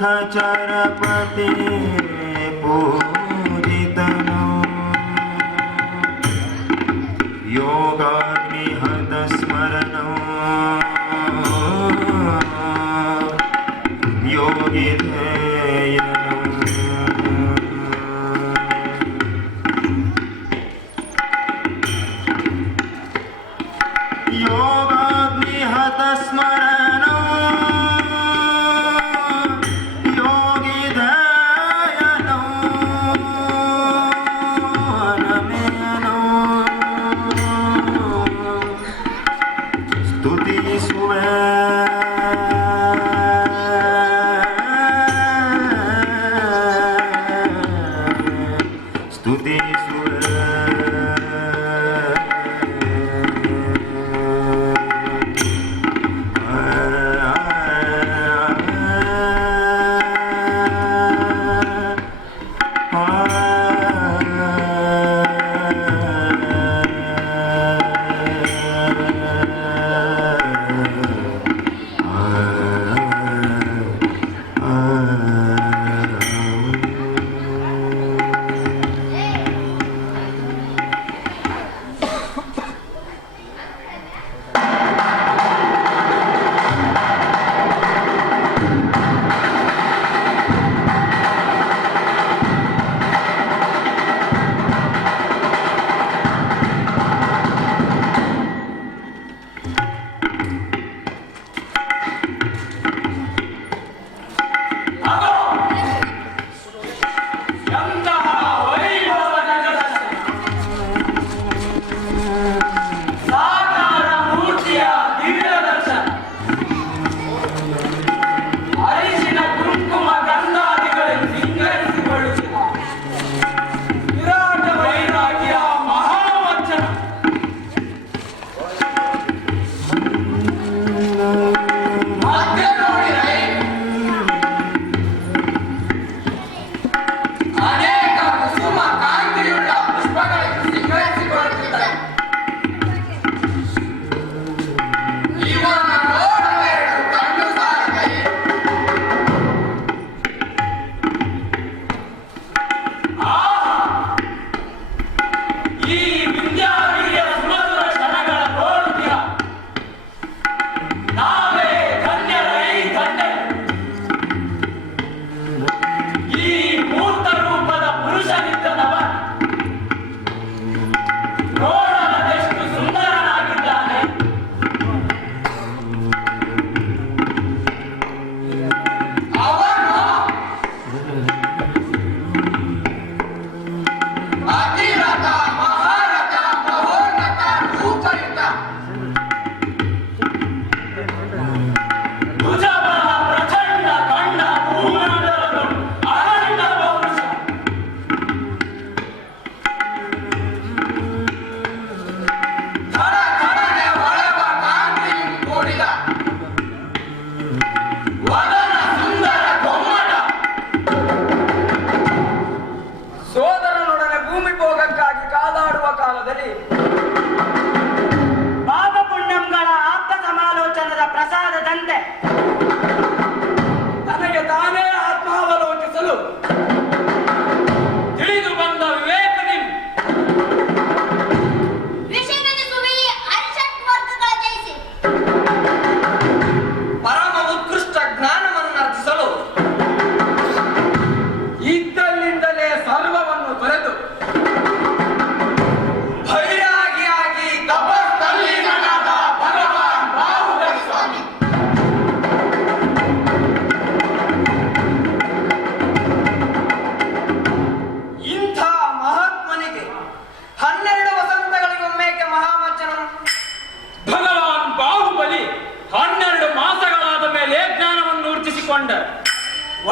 खचरपति पूजितनो योगाग्निहत स्मरणो योगिधेयनो योगाग्निहत स्मरणो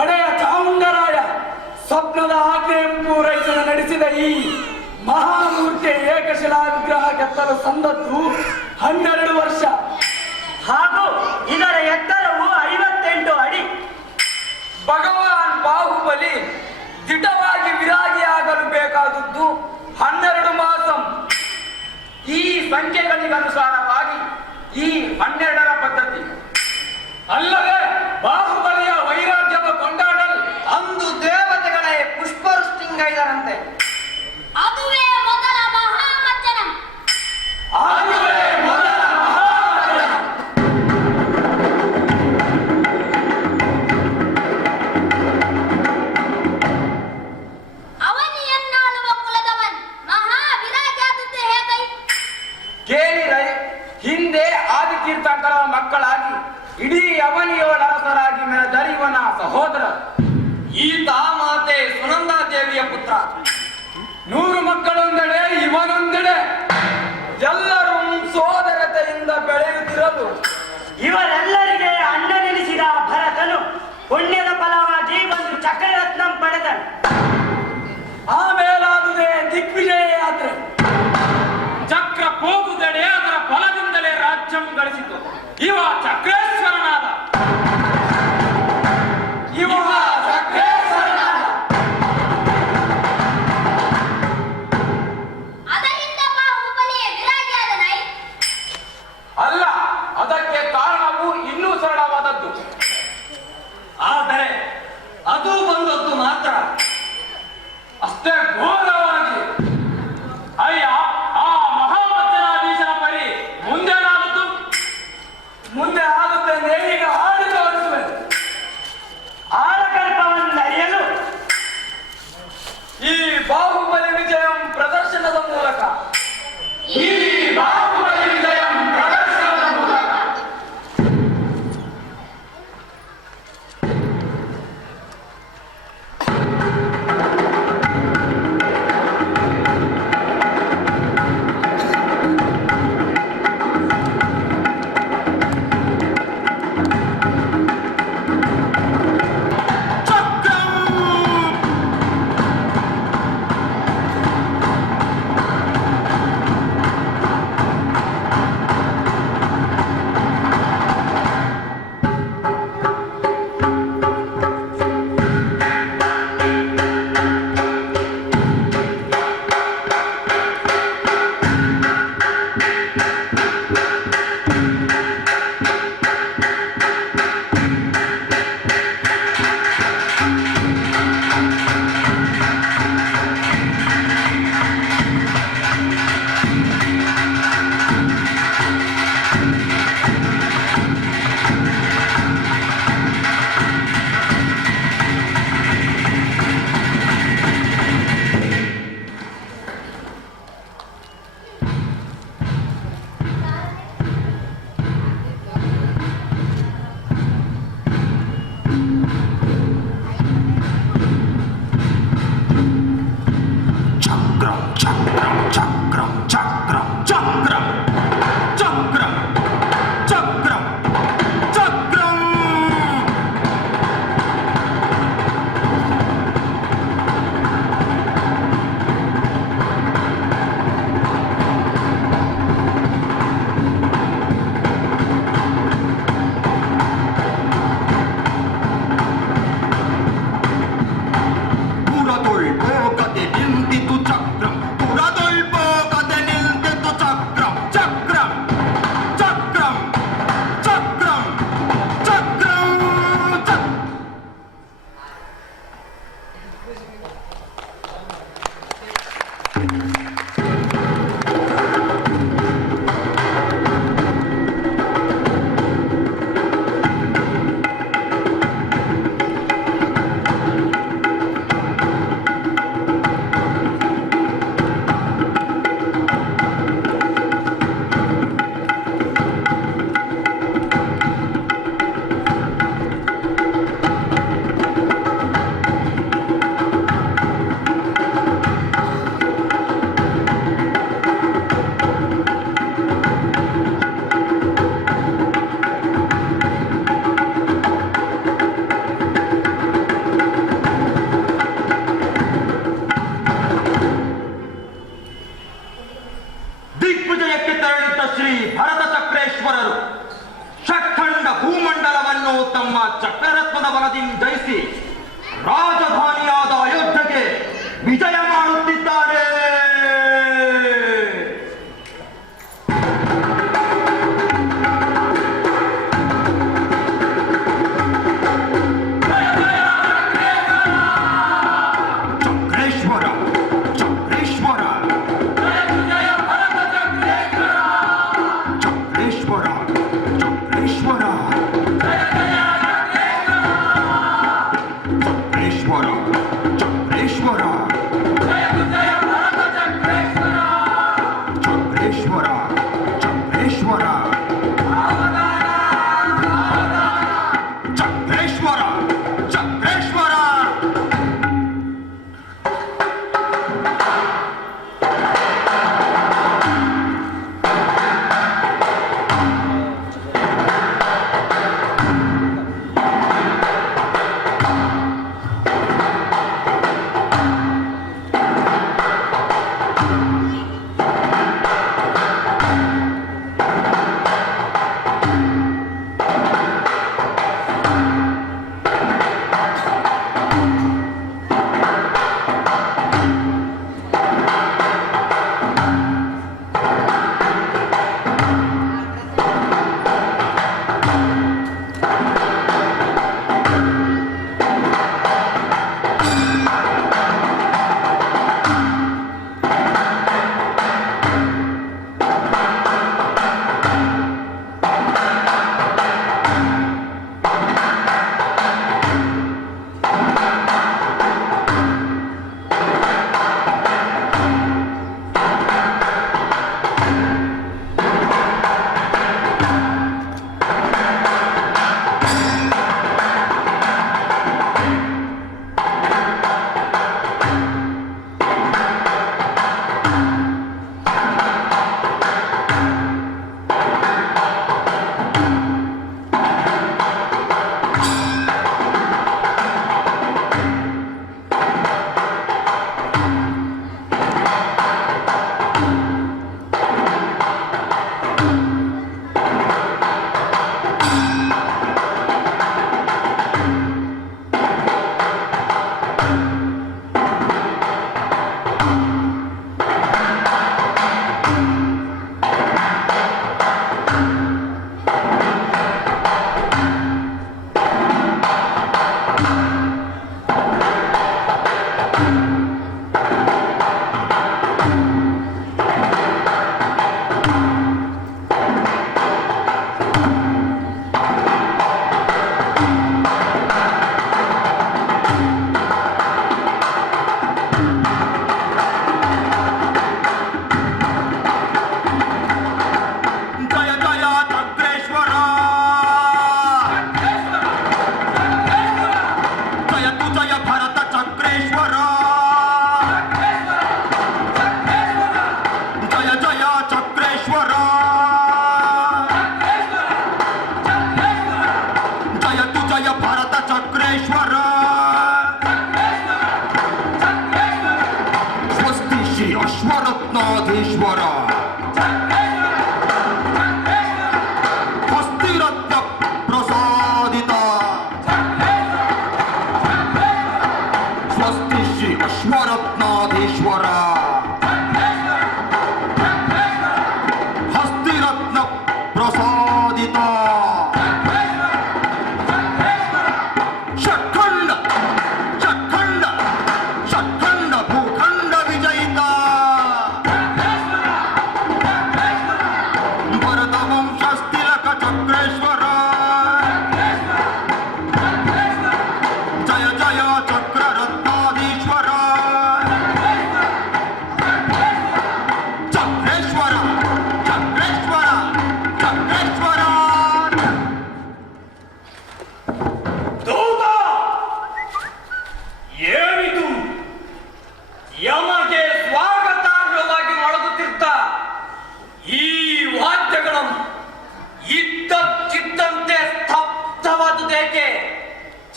ಒಡೆಯ ಚಾಮುಂಡರಾಯ ಸ್ವಪ್ನದ ಆಜ್ಞೆಯನ್ನು ಪೂರೈಸಲು ನಡೆಸಿದ ಈ ಮಹಾಮೂರ್ತಿಯ ಏಕಶಿಲಾ ವಿಗ್ರಹ ಕೆತ್ತಲು ಸಂದದ್ದು 12 ವರ್ಷ ಹಾಗೂ ಇದರ ಎತ್ತರವು 58 ಅಡಿ. ಭಗವಾನ್ ಬಾಹುಬಲಿ ದಿಟವಾಗಿ ವಿರಾಗಿಯಾಗಲು ಬೇಕಾದದ್ದು 12 ಮಾಸ. ಈ ಸಂಖ್ಯೆಗಳಿಗನುಸಾರವಾಗಿ ಈ 12ರ ಪದ್ಧತಿ. ಅಲ್ಲದೆ ಬಾಹುಬಲಿಯ ವೈರಾಗ್ಯವ ಮಕ್ಕಳಾಗಿ ಇಡೀ ಅವನಿಯವರಸರಾಗಿ ಮೆರೆದರಿವನ ಸಹೋದರ. ಈತ ಮಾತೆ ಸುನಂದಾ ದೇವಿಯ ಪುತ್ರ. 100 ಮಕ್ಕಳೊಂದೆಡೆ ಇವನೊಂದೆಡೆ, ಎಲ್ಲರೂ ಸೋದರತೆಯಿಂದ ಬೆಳೆಯುತ್ತಿರಲು ಇವರೆಲ್ಲರಿಗೆ ಅಣ್ಣನೆನಿಸಿದ ಭರತನು ಪುಣ್ಯದ ಫಲವಾಗಿ ಒಂದು ಚಕ್ರರತ್ನ ಪಡೆದನು. ಆಮೇಲಾದುದೇ ದಿಗ್ವಿಜಯ ಯಾತ್ರೆ. ಚಕ್ರ ಹೋಗುದಡೆ ಅದರ ಫಲದಿಂದಲೇ ರಾಜ್ಯಂ ಗಳಿಸಿತು. ಇವ ಚಕ್ರೇಶ್ವರನಾದ. ಇವ ಚಕ್ರೇಶ್ವರನಾದ. ಅದರಿಂದ ಬಾಹುಬಲಿಯ ವಿರಾಜಿಯಾದನೈ? ಅಲ್ಲ, ಅದಕ್ಕೆ ಕಾರಣವು ಇನ್ನೂ ಸರಳವಾದದ್ದು. ಆದರೆ ಅದು ಬಂದದ್ದು ಮಾತ್ರ ಅಷ್ಟೇ ಘೋರವಾಗಿ. ಅಯ್ಯ, ಆ ಮಹಾಮಜ್ಜನಾಧೀಶನ ಪರಿ ಮುಂದೇನಾದದ್ದು? ಮುಂದೆ ಆಗುತ್ತೆ ಈಗ ಆಡಿ ತೋರಿಸುವೆ. ಆಳಕಲ್ಪವನ್ನು ಅರಿಯಲು ಈ ಬಾಹುಬಲಿ ವಿಜಯಂ ಪ್ರದರ್ಶನದ ಮೂಲಕ, ಈ ಬಾಹುಬಲಿ ವಿಜಯಂ ಪ್ರದರ್ಶನದ ಮೂಲಕ ತಮ್ಮ ಚಕ್ರರತ್ನದ ಬಲದಿಂದ ಜಯಿಸಿ ರಾಜಧಾನಿಯಾದ ಅಯೋಧ್ಯೆಗೆ ವಿಜಯ ಮಾಡುತ್ತಿದ್ದಾರೆ. ಚಕ್ರೇಶ್ವರ ಚಕ್ರೇಶ್ವರ ಚಕ್ರೇಶ್ವರ ಚಕ್ರೇಶ್ವರ ಚಕ್ರೇಶ್ವರ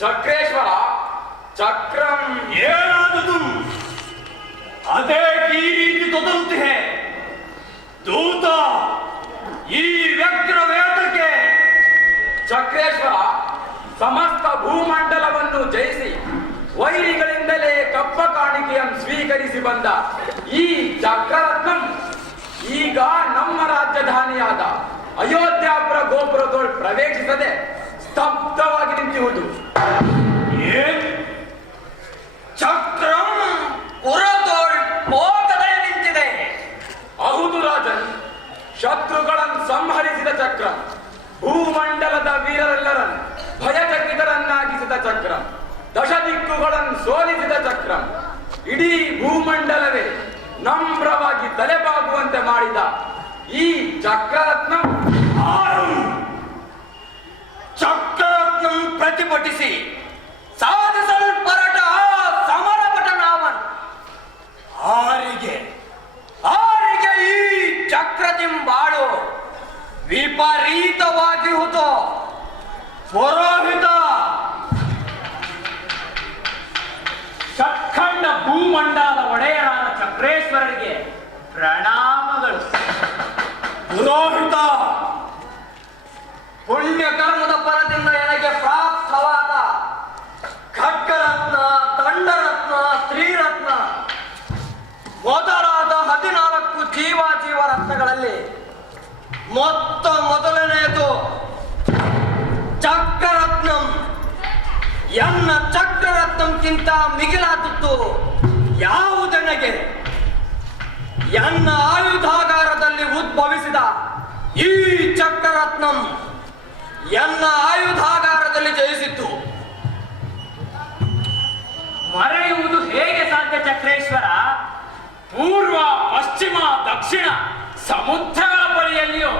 ಚಕ್ರೇಶ್ವರ ಚಕ್ರಂ ಏನಾದದು ಅದೇ ಈ ರೀತಿ ತೊದಲುತ್ತೆ ದೂತ ಈ ವ್ಯಕ್ತಿಯ ವೇತಕ್ಕೆ ಚಕ್ರೇಶ್ವರ ಸಮಸ್ತ ಭೂಮಂಡಲವನ್ನು ಜಯಿಸಿ ವೈರಿಗಳಿಂದಲೇ ಕಪ್ಪ ಕಾಣಿಕೆಯನ್ನು ಸ್ವೀಕರಿಸಿ ಬಂದ ಈ ಚಕ್ರರತ್ನಂ ಈಗ ನಮ್ಮ ರಾಜಧಾನಿಯಾದ ಅಯೋಧ್ಯಾಪುರ ಗೋಪುರದೊಳು ಪ್ರವೇಶಿಸದೆ ಸ್ತಬ್ಧವಾಗಿ ನಿಂತಿರುವುದು. ಏನ್ ಚಕ್ರಂ ಪುರದೋಳ್ ಹೋಗದೆ ನಿಂತಿದೆ. ಹೌದು ರಾಜನ್, ಶತ್ರುಗಳನ್ನು ಸಂಹರಿಸಿದ ಚಕ್ರ, ಭೂಮಂಡಲದ ವೀರರೆಲ್ಲರನ್ನು ಭಯಚಕಿತರನ್ನಾಗಿಸಿದ ಚಕ್ರ, ದಶ ದಿಕ್ಕುಗಳನ್ನು ಸೋಲಿಸಿದ ಚಕ್ರ, ಇಡೀ ಭೂಮಂಡಲವೇ ನಮ್ರವಾಗಿ ತಲೆಬಾಗುವಂತೆ ಮಾಡಿದ ಈ ಚಕ್ರರತ್ನ ಚಕ್ರರತ್ನಂ ಪ್ರತಿಭಟಿಸಿ ಸಾಧಿಸಲ್ಪರಟ ಸಮರಪಟನಾವನ್ ಆರಿಗೆ ಈ ಚಕ್ರದಿಂಬಾಳು ವಿಪರೀತವಾಗಿ ಹುತು ಪುರೋಹಿತ ಸತ್ಖಂಡ ಭೂಮಂಡಲದ ಒಡೆಯರಾದ ಚಕ್ರೇಶ್ವರರಿಗೆ ಪ್ರಣಾಮಗಳು. ಪುರೋಹಿತ ಪುಣ್ಯ ಕರ್ಮದ ಫಲದಿಂದ ನನಗೆ ಪ್ರಾಪ್ತವಾದ ಖಡ್ಗರತ್ನ, ದಂಡರತ್ನ, ಸ್ತ್ರೀರತ್ನ ಮೊದಲಾದ 14 ಜೀವ ರತ್ನಗಳಲ್ಲಿ ಮೊದಲನೆಯದು ಚಕ್ರರತ್ನಂ. ಎನ್ನ ಚಕ್ರರತ್ನಂಕ್ಕಿಂತ ಮಿಗಿಲಾದದ್ದು ಯಾವುದೆನಗೆ? ಎನ್ನ ಆಯುಧಾಗಾರದಲ್ಲಿ ಉದ್ಭವಿಸಿದ ಈ ಚಕ್ರರತ್ನಂ ಎನ್ನ ಆಯುಧಾಗಾರದಲ್ಲಿ ಜಯಿಸಿತ್ತು. ಮರೆಯುವುದು ಹೇಗೆ ಸಾಧ್ಯ ಚಕ್ರೇಶ್ವರ? ಪೂರ್ವ, ಪಶ್ಚಿಮ, ದಕ್ಷಿಣ ಸಮುದ್ರಗಳ ಬಳಿಯಲ್ಲಿಯೂ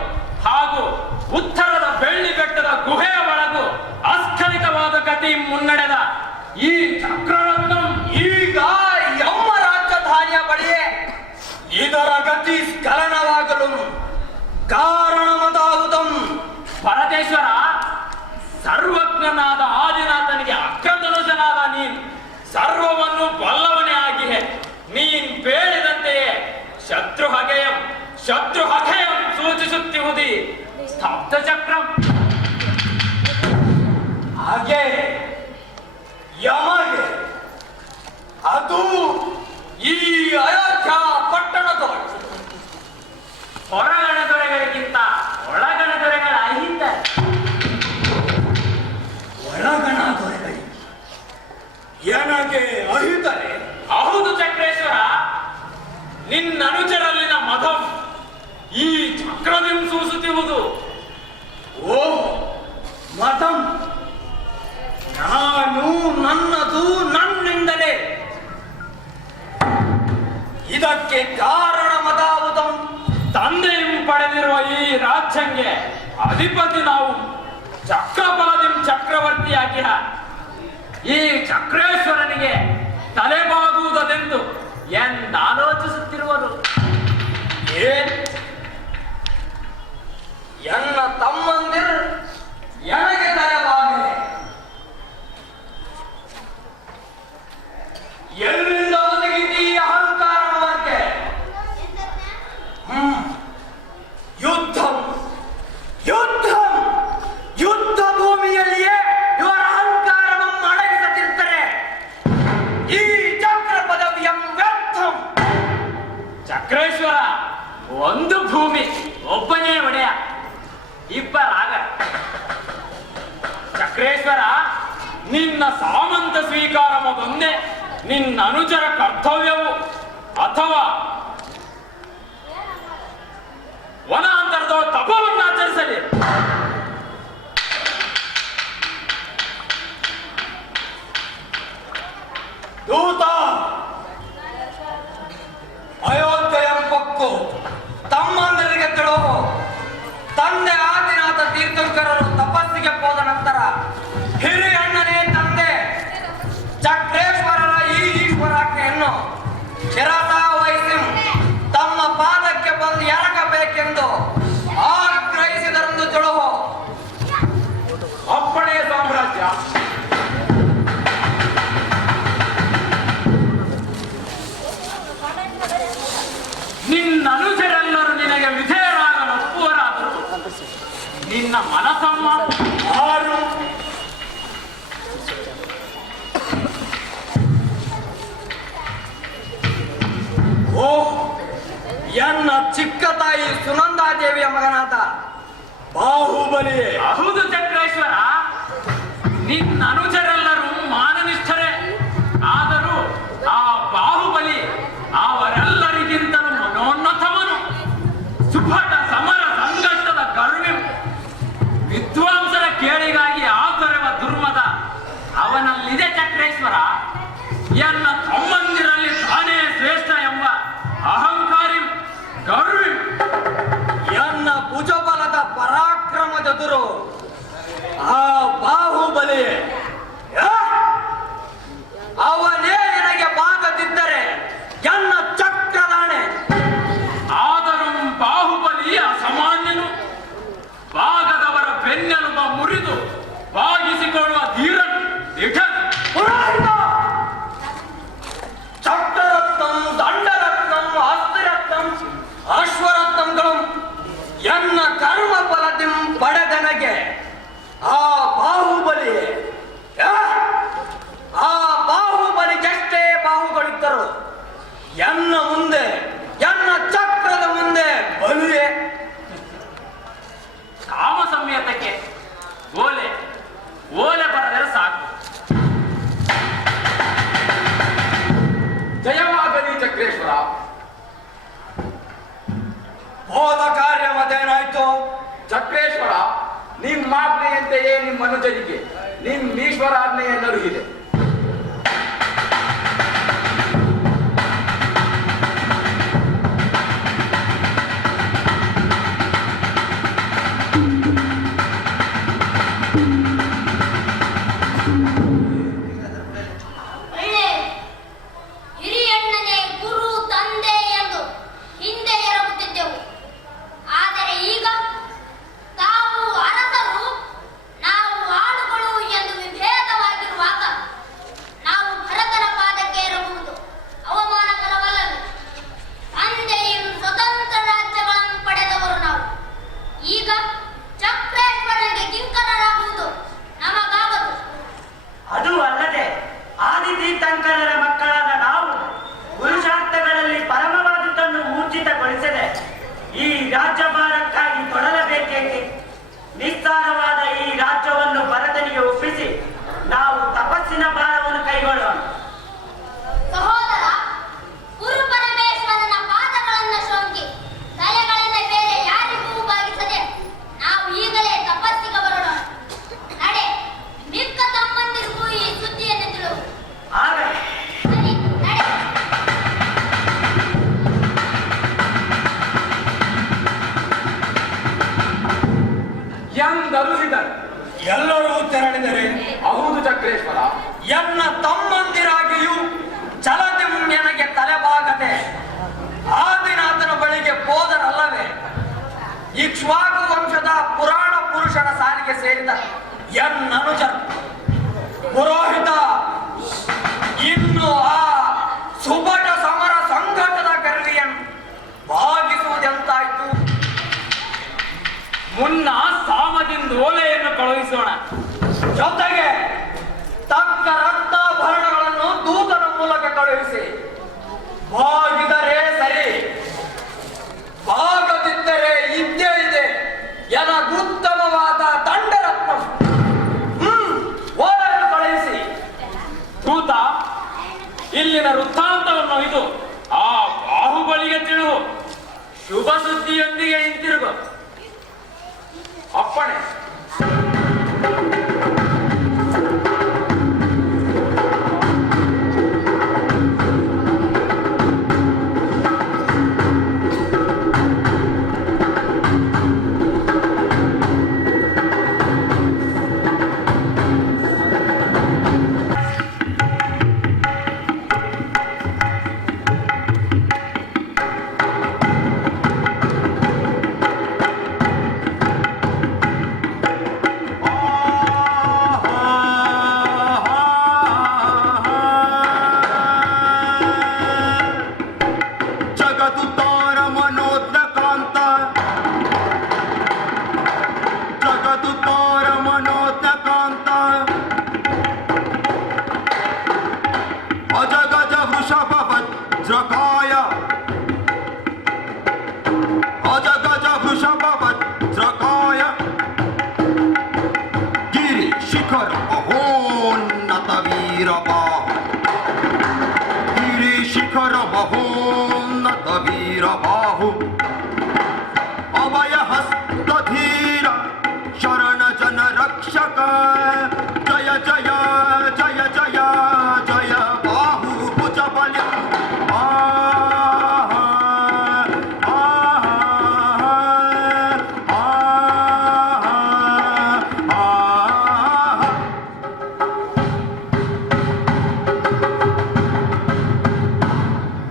ಹಾಗೂ ಉತ್ತರದ ಬೆಳ್ಳಿ ಬೆಟ್ಟದ ಗುಹೆಯ ಒಳಗೂ ಅಸ್ಖಲಿತವಾದ ಗತಿ ಮುನ್ನಡೆದ ಈ ಚಕ್ರರತ್ನಂ ಈಗ ಯಮ್ಮ ರಾಜಧಾನಿಯ ಬಳಿಯೇ ಇದರ ಗತಿ ಸ್ಖಲನವಾಗಲು ಕಾರಣಮದಾಹುದಂ. ಪರದೇಶ್ವರ, ಸರ್ವಜ್ಞನಾದ ಆದಿನಾಥನಿಗೆ ಅಗ್ರಧನುಷನಾದ ನೀನ್ ಸರ್ವವನ್ನು ಬಲ್ಲವನೇ ಆಗಿಯೇ ನೀನ್ ಬೇಡಿದಂತೆಯೇ ಶತ್ರು ಹಗೆಯಂ ಸೂಚಿಸುತ್ತಿರುವುದಿ ಸ್ತಬ್ಧ ಚಕ್ರಂ. ಹಾಗೆ ಯಮಗೆ ಅದು ಈ ಅಯೋಧ್ಯ ಪಟ್ಟಣದ ಹೊರಗಣ ದೊರೆಗಳಿಗಿಂತ ಒಳಗಣ ದೊರೆಗಳ ಅಹಿತ. ಒಳಗಣ ದೊರೆಗಳಿಗೆ ನನಗೆ ಅಹಿತರೆ. ಹೌದು ಚಕ್ರೇಶ್ವರ, ನಿನ್ನ ಅನುಚರಲ್ಲಿನ ಮಧಂ ಈ ಚಕ್ರದಿಂದ ಸೂಸುತ್ತಿರುವುದು. ಓ ಮತಂ, ನಾನು ನನ್ನದು ನನ್ನಿಂದಲೇ. ಇದಕ್ಕೆ ಕಾರಣ ಮದಾವುದಂ. ತಂದೆಯು ಪಡೆದಿರುವ ಈ ರಾಜ್ಯಂಗೆ ಅಧಿಪತಿ ನಾವು ಚಕ್ರಫಲದಿಂ ಚಕ್ರವರ್ತಿಯಾಗಿಯ ಈ ಚಕ್ರೇಶ್ವರನಿಗೆ ತಲೆಬಾಗುವುದೆಂದು ಎಂದಾಲೋಚಿಸುತ್ತಿರುವರು. ಏನ್ ಎನ್ನ ತಮ್ಮಂದಿರು ನನಗೆ ತಲೆಬಾಗಿದೆ. ಎಲ್ಲಿಂದ ಒದಗಿತಿ ಈ ಅಹಂಕಾರವರ್ಗೆ? ಯುದ್ಧ ಭೂಮಿಯಲ್ಲಿಯೇ ಇವರ ಅಹಂಕಾರವನ್ನು ಅಡಗಿಸುತ್ತಿರ್ತಾರೆ. ಈ ಚಕ್ರ ಪದವಿಯಂ ವ್ಯರ್ಥಂ. ಚಕ್ರೇಶ್ವರ, ಒಂದು ಭೂಮಿ ಒಬ್ಬನೇ ಒಡೆಯ, ಇಬ್ಬರಾಗ. ಚಕ್ರೇಶ್ವರ, ನಿನ್ನ ಸಾಮಂತ ಸ್ವೀಕಾರ ಮೊದೊಂದೇ ನಿನ್ನ ಅನುಚರ ಕರ್ತವ್ಯವು, ಅಥವಾ ವನಾಂತರದ ತಪವನ್ನು ಆಚರಿಸಲಿ. ದೂತ ಅಯೋಧ್ಯೆಯ ಪಕ್ಕು ತಮ್ಮಂದರಿಗೆ ತಿಳೋ. ತಂದೆ ಆದಿನಾಥ ತೀರ್ಥಂಕರರು ತಪಸ್ಸಿಗೆ ಹೋದ ನಂತರ ಹಿರಿಯಣ್ಣನೇ ತಂದೆ ಚಕ್ರೇಶ್ವರರ ಈ ಈಶ್ವರಾಜ್ಞೆಯನ್ನು ಶಿರಸಾವಹಿಸಿ ತಮ್ಮ ಪಾದಕ್ಕೆ ಬಂದು ಎರಗಬೇಕೆಂದು ಆಗ್ರಹಿಸಿದರೆಂದು ತಿಳೋ. ಬಾಹುಬಲಿಯೇ. ಹೌದು ಚಕ್ರೇಶ್ವರ, ನಿನ್ನ ಅನುಚರೆಲ್ಲರೂ ಮಾನನಿಷ್ಠರೇ. ಆದರೂ ಆ ಬಾಹುಬಲಿ ಅವರೆಲ್ಲರಿಗಿಂತಲೂ ಮನೋನ್ನತವನು. ಸುಭಟ ಸಮರ ಸಂಘರ್ಷದ ಗರ್ವಿ, ವಿದ್ವಾಂಸರ ಕೇಳಿಗಾಗಿ ಆತೊರೆವ ದುರ್ಮದ ಅವನಲ್ಲಿದೆ ಚಕ್ರೇಶ್ವರ. ಎನ್ನ ತಮ್ಮಂದಿರಲ್ಲಿ ತಾನೇ ಶ್ರೇಷ್ಠ ಎಂಬ ಅಹಂಕಾರಿ ಗರ್ವಿ, ಎನ್ನ ಭುಜಬಲದ ಪರಾಕ್ರಮದದುರು ಆ ಬಾಹುಬಲಿಯೇ. ಅವನೇ ನನಗೆ ಬಾಗದಿದ್ದರೆ ಎನ್ನ ಚಕ್ರದಾಣೆ. ಆದರೂ ಬಾಹುಬಲಿ ಅಸಾಮಾನ್ಯನು. ಭಾಗದವರ ಬೆನ್ನೆಲುಬ ಮುರಿದು ಬಾಗಿಸಿಕೊಳ್ಳುವ ಧೀರನು ದಿಢನು. ಪುರೋಹಿತ! ಚಕ್ರರತ್ನಂ, ದಂಡರತ್ನಂ, ಹಸ್ತರತ್ನಂ, ಅಶ್ವರತ್ನಂಗಳು ಎನ್ನ ಕರ್ಮ ಫಲದಿಂ ಪಡೆದನಗೆ ಆ ಬಾಹುಬಲಿಯೇ. ಆ ಬಾಹುಬಲಿಗೆಷ್ಟೇ ಬಾಹುಗಳಿದ್ದರು ಎನ್ನ ಮುಂದೆ, ಎನ್ನ ಚಕ್ರದ ಮುಂದೆ ಬಲಿಯೇ. ಕಾಮ ಸಂಯತಕ್ಕೆ ಓಲೆ ಓಲೆ ಬರೆದರೆ ಸಾಕು. ಜಯವಾಗಲಿ ಚಕ್ರೇಶ್ವರ. ಹೋದ ಕಾರ್ಯ ಮತ್ತೇನಾಯ್ತು? ಚಕ್ರೇಶ್ವರ, ನಿಮ್ಮಾಜ್ಞೆಯಂತೆಯೇ ನಿಮ್ಮ ಮನುಜರಿಗೆ ನಿಮ್ಮೀಶ್ವರಾಜ್ಞೆಯ ನರುಗಿದೆ. ಒಳ್ಳೆ ಹಿರಿಯಣ್ಣನೇ ಗುರು ತಂದೆ ಎಂದು ಹಿಂದೆ ಎರಗುತ್ತಿದ್ದೆವು. ಆದರೆ ಈಗ ತಾವು ಅರಸರು, ನಾವು ಆಳುಗಳು ಎಂದು ವಿಭೇದವಾಗಿರುವಾಗ ನಾವು ಭರತನ ಪಾದಕ್ಕೆ ಎರಗುವುದು ಅವಮಾನಕರವಲ್ಲವೇ? ತಂದೆಯು ಸ್ವತಂತ್ರ ರಾಜ್ಯಗಳನ್ನು ಪಡೆದವರು ನಾವು. ಈಗ ಚಕ್ರೇಶ್ವರನಿಗೆ ಕಿಂಕರರಾಗುವುದು ನಮಗಾಗದು. ಅದು ಅಲ್ಲದೆ ಆದಿತೀರ್ಥಂಕರರ ಮಕ್ಕಳಾದ ನಾವು ಪುರುಷಾರ್ಥಗಳಲ್ಲಿ ಪರಮವಾದುದನ್ನು ಊರ್ಜಿತಗೊಳಿಸದೆ ಈ ರಾಜ್ಯಭಾರಕ್ಕಾಗಿ ತೊಡಲಬೇಕೇಕೆ? ನಿಸ್ತಾರವಾದ ಈ ರಾಜ್ಯವನ್ನು ಭರತನಿಗೆ ಒಪ್ಪಿಸಿ ನಾವು ತಪಸ್ಸಿನ ಭಾರವನ್ನು ಕೈಗೊಳ್ಳೋಣ. ಸಹೋದರ, ಗುರು ಪರಮೇಶ್ವರನ ಪಾದಗಳನ್ನು ಶೋಕಿ ತಲೆಗಳಿಂದ ಬೇರೆ ಯಾರಿಗೂ ಬಾಗಿಸದೆ ನಾವು ಈಗಲೇ ತಪಸ್ಸಿಗೆ ಬರೋಣ. ನಡೆ, ಮಿಕ್ಕ ತಮ್ಮಂದಿರಿಗೂ ಈ ಸುದ್ದಿಯನ್ನು ತಿಳು. ಆಗಲಿ. ಸರಿ, ನಡೆ. ಎಂದರುಳಿದರು. ಎಲ್ಲರೂ ತೆರಳಿದರೆ ಹೌದು ಚಕ್ರೇಶ್ವರ. ಎನ್ನ ತಮ್ಮಂದಿರಾಗಿಯೂ ಚಲದಿಂ ನನಗೆ ತಲೆಬಾಗದೆ ಆದಿನಾಥನ ಬಳಿಗೆ ಹೋದರಲ್ಲವೇ? ಇಕ್ಷ್ವಾಕು ವಂಶದ ಪುರಾಣ ಪುರುಷರ ಸಾಲಿಗೆ ಸೇರಿದ ಎನ್ನನುಜ ಪುರೋಹಿತ ಇನ್ನು ಆ ಸುಭಟ ಸಮರ ಸಂಘಟದ ಗರ್ವಿಯನ್ನು ಭಾಗಿಸುವುದೆಂತಾಯ್ತು? ಮುನ್ನ ಸಾಮದಿಂದ ಓಲೆಯನ್ನು ಕಳುಹಿಸೋಣ. ಜೊತೆಗೆ ತಕ್ಕ ರತ್ನಾಭರಣಗಳನ್ನು ದೂತನ ಮೂಲಕ ಕಳುಹಿಸಿ. ಬಾಗಿದರೆ ಸರಿ, ಬಾಗದಿದ್ದರೆ ಇದ್ದೇ ಇದೆ ಎನಗುತ್ತಮವಾದ ದಂಡರತ್ನ ಓಲೆಯನ್ನು ಕಳುಹಿಸಿ. ದೂತ, ಇಲ್ಲಿನ ವೃತ್ತಾಂತವನ್ನು ಇದು ಆ ಬಾಹುಬಲಿಗೆ ತಿಳಿದು ಶುಭ ಸುದ್ದಿಯೊಂದಿಗೆ ಹಿಂತಿರುಗು. ಅಪ್ಪಣೆ. ಗಿರಿಶಿಖರ ಮಹೋನ್ನತ ವೀರಬಾಹು ಗಿರಿಶಿಖರ ಮಹೋನ್ನತ ವೀರಬಾಹು ಅಭಯ ಹಸ್ತ ಧೀರ ಶರಣ ಜನ ರಕ್ಷಕ ಜಯ ಜಯ ಜಯ ಜಯ ಜಯ ಬಾಹು ಭುಜ ಬಲಿ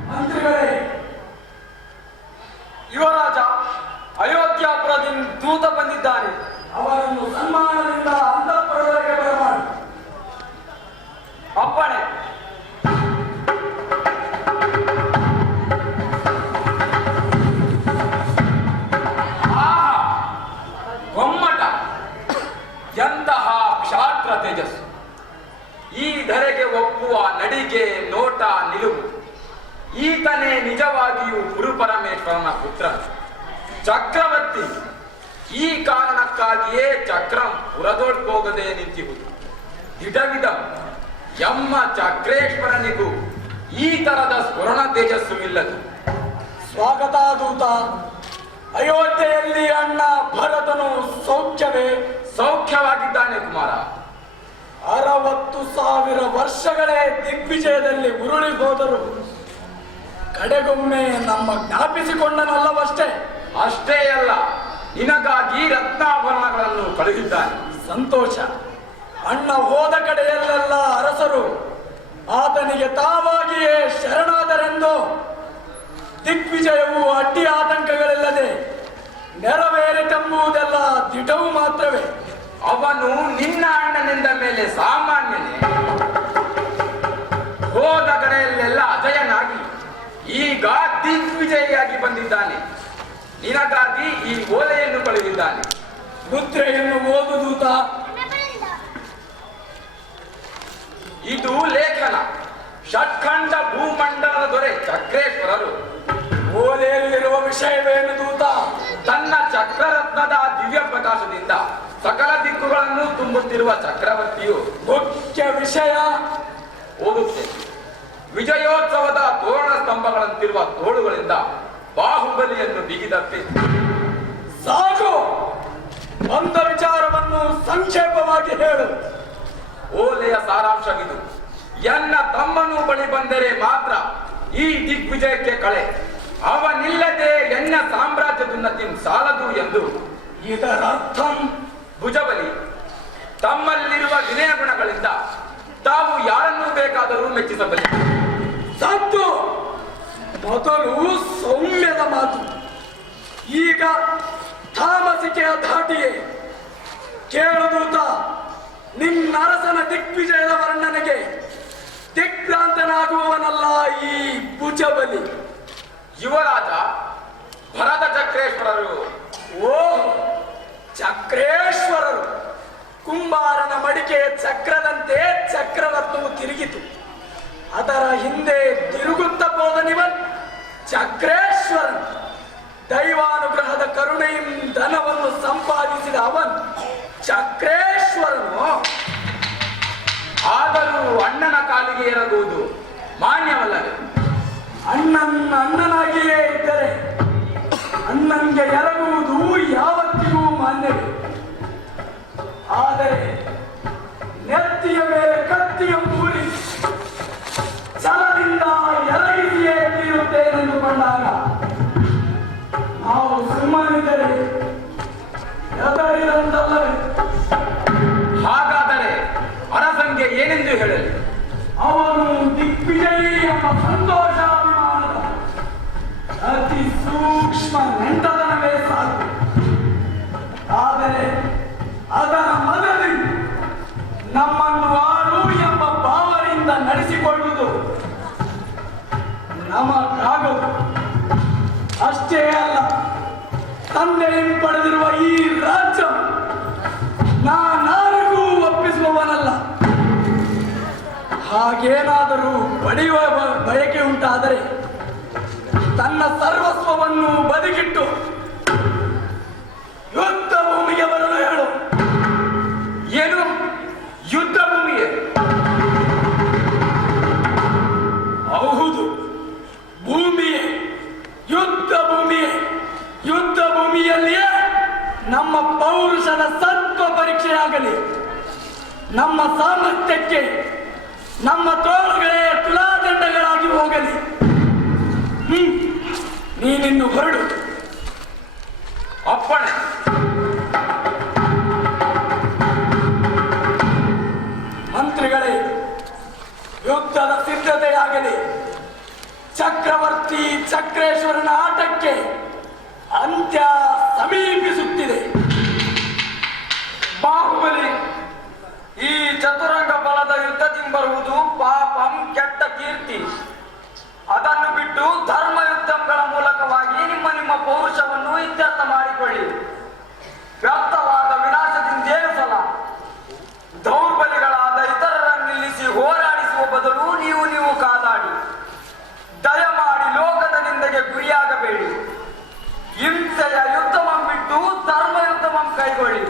ಮಂತ್ರಿಗಳೇ, ಯುವರಾಜ ಅಯೋಧ್ಯಾಪುರದಿಂದ ದೂತ ಬಂದಿದ್ದಾನೆ. ಅವರನ್ನು ಸನ್ಮಾನದಿಂದ ಅಂತಃಪುರದೊಳಗೆ ಬರಮಾಡಿ. ಅಪ್ಪಣೆ. ಗೊಮ್ಮಟ ಎಂತಹ ಕ್ಷಾತ್ರ ತೇಜಸ್ಸು! ಈ ಧರೆಗೆ ಒಪ್ಪುವ ನಡಿಗೆ, ನೋಟ, ನಿಲುವು. ಈತನೇ ನಿಜವಾಗಿಯೂ ಗುರುಪರಮೇಶ್ವರನ ಪುತ್ರ ಚಕ್ರವರ್ತಿ. ಈ ಕಾರಣಕ್ಕಾಗಿಯೇ ಚಕ್ರಂ ಪುರದೊಳ್ಕೋಗದೆ ನಿಂತಿರುವುದು. ದಿಟವಿದ ಎಮ್ಮ ಚಕ್ರೇಶ್ವರನಿಗೂ ಈ ತರದ ಸ್ಫುರಣ ತೇಜಸ್ಸು ಇಲ್ಲದು. ಸ್ವಾಗತ ದೂತ. ಅಯೋಧ್ಯೆಯಲ್ಲಿ ಅಣ್ಣ ಭರತನು ಸೌಖ್ಯವೇ? ಸೌಖ್ಯವಾಗಿದ್ದಾನೆ ಕುಮಾರ. 60,000 ವರ್ಷಗಳೇ ದಿಗ್ವಿಜಯದಲ್ಲಿ ಉರುಳಿ ಹೋದರು. ಕಡೆಗೊಮ್ಮೆ ನಮ್ಮ ಜ್ಞಾಪಿಸಿಕೊಂಡನಲ್ಲವಷ್ಟೇ. ಅಷ್ಟೇ ಅಲ್ಲ, ನಿನಗಾಗಿ ರತ್ನಾಭರಣಗಳನ್ನು ಕಳುಹಿದ್ದಾನೆ. ಸಂತೋಷ. ಅಣ್ಣ ಹೋದ ಕಡೆಯಲ್ಲೆಲ್ಲ ಅರಸರು ಆತನಿಗೆ ತಾವಾಗಿಯೇ ಶರಣಾದರೆಂದು ದಿಗ್ವಿಜಯವು ಅಡ್ಡಿ ಆತಂಕಗಳಿಲ್ಲದೆ ನೆರವೇರಿತೆಂಬುದೆಲ್ಲ ದಿಟವು ಮಾತ್ರವೇ. ಅವನು ನಿನ್ನ ಅಣ್ಣನಿಂದ ಮೇಲೆ ಸಾಮಾನ್ಯನೇ. ಹೋದ ಕಡೆಯಲ್ಲೆಲ್ಲ ಅಜಯನಾಗಿ ಈಗ ದಿಗ್ವಿಜಯಿಯಾಗಿ ಬಂದಿದ್ದಾನೆ. ನಿನಗಾಗಿ ಈ ಓಲೆಯನ್ನು ಕಳುಹಿದ್ದಾನೆ. ಮುದ್ರೆಯನ್ನು ಓದು ದೂತ. ಇದು ಲೇಖನ. ಷಟ್ಖಂಡ ಭೂಮಂಡಲದ ದೊರೆ ಚಕ್ರೇಶ್ವರರು. ಓಲೆಯಲ್ಲಿರುವ ವಿಷಯವೇನು ದೂತ? ತನ್ನ ಚಕ್ರರತ್ನದ ದಿವ್ಯ ಪ್ರಕಾಶದಿಂದ ಸಕಲ ದಿಕ್ಕುಗಳನ್ನು ತುಂಬುತ್ತಿರುವ ಚಕ್ರವರ್ತಿಯು ಮುಖ್ಯ ವಿಷಯ ಓದುತ್ತೇನೆ. ವಿಜಯೋತ್ಸವದ ತೋರಣ ಸ್ತಂಭಗಳಂತಿರುವ ತೋಳುಗಳಿಂದ ಬಾಹುಬಲಿಯನ್ನು ಬಿಗಿದಪ್ಪಿ ಸಾಕು. ಬಂದ ವಿಚಾರವನ್ನು ಸಂಕ್ಷೇಪವಾಗಿ ಹೇಳು. ಓಲೆಯ ಸಾರಾಂಶವಿದು. ಎನ್ನ ತಮ್ಮನು ಬಳಿ ಬಂದರೆ ಮಾತ್ರ ಈ ದಿಗ್ವಿಜಯಕ್ಕೆ ಕಳೆ. ಅವನಿಲ್ಲದೆ ಎನ್ನ ಸಾಮ್ರಾಜ್ಯದುನ್ನತಿ ಸಾಲದು ಎಂದು. ಇದರರ್ಥ ಭುಜಬಲಿ ತಮ್ಮಲ್ಲಿರುವ ವಿನಯ ಗುಣಗಳಿಂದ ತಾವು ಯಾರನ್ನೂ ಬೇಕಾದರೂ ಮೆಚ್ಚಿಸಬಲಿ. ಸತ್ತು. ಮೊದಲು ಸೌಮ್ಯದ ಮಾತು, ಈಗ ತಾಮಸಿಕೆಯ ಧಾಟಿಯೇ. ಕೇಳು ದೂತ. ನಿನ್ನರಸನ ದಿಗ್ವಿಜಯದ ವರ್ಣನೆಗೆ ದಿಗ್ಭ್ರಾಂತನಾಗುವವನಲ್ಲ ಈ ಭುಜಬಲಿ. ಯುವರಾಜ ಭರತ ಚಕ್ರೇಶ್ವರರು. ಓ, ಚಕ್ರೇಶ್ವರರು. ಕುಂಬಾರನ ಮಡಿಕೆ ಚಕ್ರದಂತೆ ಚಕ್ರರತ್ನವು ತಿರುಗಿತು. ಅದರ ಹಿಂದೆ ತಿರುಗುತ್ತ ಹೋದನಿವನ್ ಚಕ್ರೇಶ್ವರನ್. ದೈವಾನುಗ್ರಹದ ಕರುಣೆയും ಧನವನ್ನು ಸಂಪಾದಿಸಿದ ಅವನ್ ಚಕ್ರೇಶ್ವರನು. ಆದರೂ ಅಣ್ಣನ ಕಾಲಿಗೆ ಎರಗುವುದು ಮಾನ್ಯವಲ್ಲವೇ? ಅಣ್ಣನಾಗಿಯೇ ಇದ್ದರೆ ಅಣ್ಣನ್ಗೆ ಎರಗುವುದು ಯಾವತ್ತಿಗೂ ಮಾನ್ಯವೇ. ಆದರೆ ನೆತ್ತಿಯ ಮೇಲೆ ಕತ್ತಿಯ ಮೂರಿ ಛಲದಿಂದ ಎರಗಿಸಿಯೇ ತೀರುತ್ತೇನೆಂದುಕೊಂಡಾಗ ನಾವು ಸುಮ್ಮನಿದ್ದರೆ ಎದರಿದಂತಲ್ಲವೇ? ಹಾಗಾದರೆ ಅರಸಂಗೆ ಏನೆಂದು ಹೇಳಲಿ? ಅವನು ದಿಗ್ವಿಜಯಿ ಎಂಬ ಸಂತೋಷಾಭಿಮಾನದ ಅತಿ ಸೂಕ್ಷ್ಮ ನೆಂಟತನವೇ ಸಾಕು. ಆದರೆ ಅದರ ಮದಲಿ ನಮ್ಮನ್ನು ಆಳು ಎಂಬ ಭಾವನೆಯಿಂದ ನಡೆಸಿಕೊಳ್ಳುವುದು ನಮಗಾಗದು. ಅಷ್ಟೇ ಅಲ್ಲ, ತಂದೆಯನ್ನು ಪಡೆದಿರುವ ಈ ರಾಜ್ಯ ನಾನಾರಿಗೂ ಒಪ್ಪಿಸುವವನಲ್ಲ. ಹಾಗೇನಾದರೂ ಪಡೆಯುವ ಬಯಕೆ ಉಂಟಾದರೆ ತನ್ನ ಸರ್ವಸ್ವವನ್ನು ಬದಿಗಿಟ್ಟು ಯುದ್ಧ ಭೂಮಿಗೆ ಬರಲು ಹೇಳು. ಏನು ಆಗಲಿ. ನಮ್ಮ ಸಾಮರ್ಥ್ಯಕ್ಕೆ ನಮ್ಮ ತೋಳುಗಳೇ ತುಲಾದಂಡಗಳಾಗಿ ಹೋಗಲಿ. ನೀನಿನ್ನು ಹೊರಡು. ಅಪ್ಪಣೆ. ಮಂತ್ರಿಗಳೇ, ಯುದ್ಧದ ಸಿದ್ಧತೆಯಾಗಲಿ. ಚಕ್ರವರ್ತಿ ಚಕ್ರೇಶ್ವರನ ಆಟಕ್ಕೆ ಅಂತ್ಯ ಸಮೀಪಿಸುತ್ತಿದೆ. ಬಾಹುಬಲಿ, ಈ ಚತುರಂಗ ಬಲದ ಯುದ್ಧದಿಂಬರುವುದು ಪಾಪಂ, ಕೆಟ್ಟ ಕೀರ್ತಿ. ಅದನ್ನು ಬಿಟ್ಟು ಧರ್ಮ ಯುದ್ಧಗಳ ಮೂಲಕವಾಗಿ ನಿಮ್ಮ ನಿಮ್ಮ ಪೌರುಷವನ್ನು ಇತ್ಯರ್ಥ ಮಾಡಿಕೊಳ್ಳಿ. ವ್ಯರ್ಥವಾದ ವಿನಾಶದಿಂದೇನು ಫಲ? ದೌರ್ಬಲ್ಯಗಳಾದ ಇತರರನ್ನು ನಿಲ್ಲಿಸಿ ಹೋರಾಡಿಸುವ ಬದಲು ನೀವು ಕಾದಾಡಿ. ದಯಮಾಡಿ ಲೋಕದ ನಿಂದೆಗೆ ಗುರಿಯಾಗಬೇಡಿ. ಹಿಂಸೆಯ ಯುದ್ಧವಂ ಬಿಟ್ಟು ಧರ್ಮ ಯುದ್ಧವಂ ಕೈಗೊಳ್ಳಿ.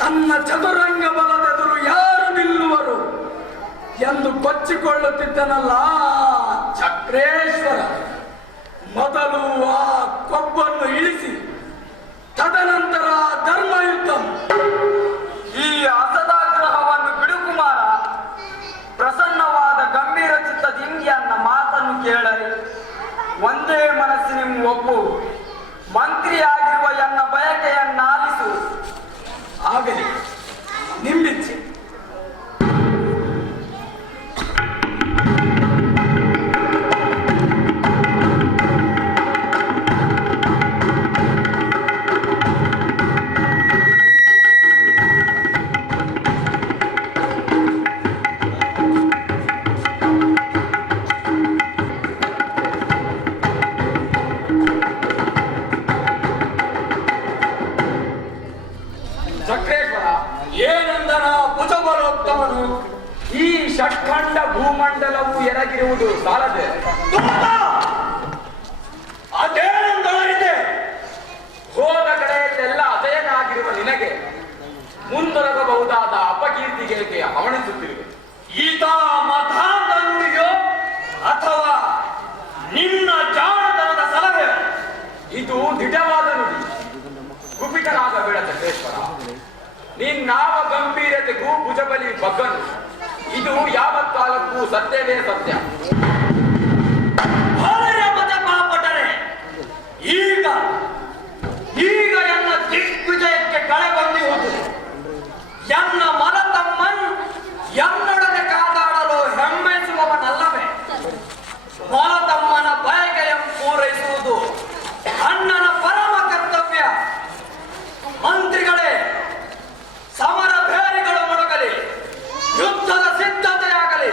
ತನ್ನ ಚತುರಂಗ ಬಲದೆದುರು ಯಾರು ನಿಲ್ಲುವರು ಎಂದು ಕೊಚ್ಚಿಕೊಳ್ಳುತ್ತಿದ್ದನಲ್ಲ ಚಕ್ರೇಶ್ವರ. ಮೊದಲು ಆ ಕೊಬ್ಬನ್ನು ಇಳಿಸಿ, ತದನಂತರ ಧರ್ಮಯುದ್ಧ. ಈ ಅಸದಾಗ್ರಹವನ್ನು ಬಿಡು ಕುಮಾರ. ಪ್ರಸನ್ನವಾದ ಗಂಭೀರ ಚಿತ್ತದಿಂದ ಎನ್ನ ಮಾತನ್ನು ಕೇಳಲಿ. ಒಂದೇ ಮನಸ್ಸಿನಿಂದ ಒಪ್ಪು. ಮಂತ್ರಿಯಾಗಿರುವ ಎನ್ನ ಬಯಕೆಯನ್ನಾಲಿಸು. ಆಗಲಿ, ನಿಮ್ಮಿಚ್ಛೆ. ಚಕ್ರೇಶ್ವರ, ಏನೆಂದನ ಭುಜಬಲೋತ್ತಮನು? ಈ ಷಟ್ಖಂಡ ಭೂಮಂಡಲವು ಎರಗಿರುವುದು ಸಾಲದೆ. ಅದೇನೆಂದರಿದೆ? ಹೋದ ಕಡೆಯಲ್ಲೆಲ್ಲ ಅದೇನಾಗಿರುವ ನಿನಗೆ ಮುಂದೊರಗಬಹುದಾದ ಅಪಕೀರ್ತಿಗೆ ಹವಣಿಸುತ್ತಿರುವೆ. ಈತ ಮತಾಂಧನುಡಿಯೋ ಅಥವಾ ನಿನ್ನ ಜಾಣತನದ ಸಲಹೆ? ಇದು ದಿಟವಾದ ನುಡಿ. ಕುಪಿತನಾಗಬೇಡ ಚಕ್ರೇಶ್ವರ. ನಿನ್ನಾವ ಗಂಭೀರತೆಗೂ ಭುಜಬಲಿ ಬಗ್ಗನು. ಇದು ಯಾವ ಕಾಲಕ್ಕೂ ಸತ್ಯವೇ ಸತ್ಯ. ಮತಪಾಪಟನೆ, ಈಗ ಎನ್ನ ದಿಗ್ವಿಜಯಕ್ಕೆ ಕಳೆ ಬಂದಿರುವುದು. ಎನ್ನ ಮನತಮ್ಮನ್ ಎನ್ನೊಡನೆ ಕಾದಾಡಲು ಹೆಮ್ಮೆಸುವವನಲ್ಲವೇ? ಮನತಮ್ಮನ ಬಯಕೆಯನ್ನು ಪೂರೈಸುವುದು ಅಣ್ಣನ ಪರಮ ಕರ್ತವ್ಯ. ಮಂತ್ರಿಗಳೇ, ಸಮರ ಭೇರಿಗಳು ಮೊಳಗಲಿ, ಯುದ್ಧದ ಸಿದ್ಧತೆಯಾಗಲಿ.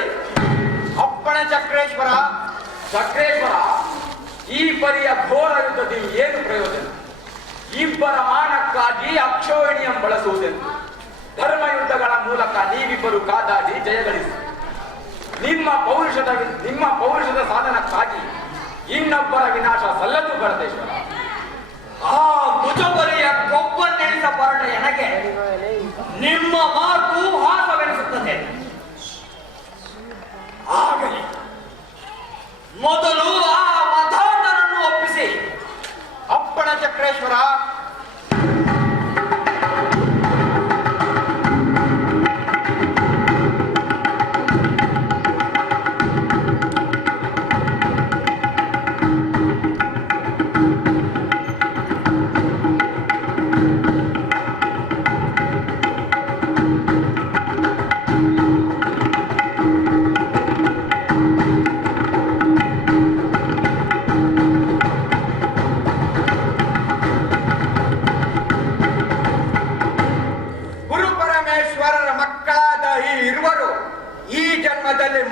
ಅಪ್ಪಣೆ ಚಕ್ರೇಶ್ವರ. ಚಕ್ರೇಶ್ವರ, ಈ ಪರಿಯ ಘೋರ ಯುದ್ಧದಲ್ಲಿ ಏನು ಪ್ರಯೋಜನ? ಇಬ್ಬರ ಮಾನಕ್ಕಾಗಿ ಅಕ್ಷೋಹಿಣಿಯಂ ಬಳಸುವುದೆಂದು ಧರ್ಮ ಯುದ್ಧಗಳ ಮೂಲಕ ನೀವಿಬ್ಬರು ಕಾದಾಡಿ ಜಯಗಳಿಸಿ ನಿಮ್ಮ ಪೌರುಷದ ಸಾಧನಕ್ಕಾಗಿ ಇನ್ನೊಬ್ಬರ ವಿನಾಶ ಸಲ್ಲದು ಭರತೇಶ್ವರ. ಆ ಭುಜಬಲಿಯ ಕೊಬ್ಬನ್ನೆಣಿಸ ಬರಣ ನನಗೆ ನಿಮ್ಮ ಮಾತು ಹಾಸವೆನಿಸುತ್ತದೆ. ಆಗಲಿ, ಮೊದಲು ಆ ಮಧಾಂಧನನ್ನು ಒಪ್ಪಿಸಿ. ಅಪ್ಪಣೆ ಚಕ್ರೇಶ್ವರ.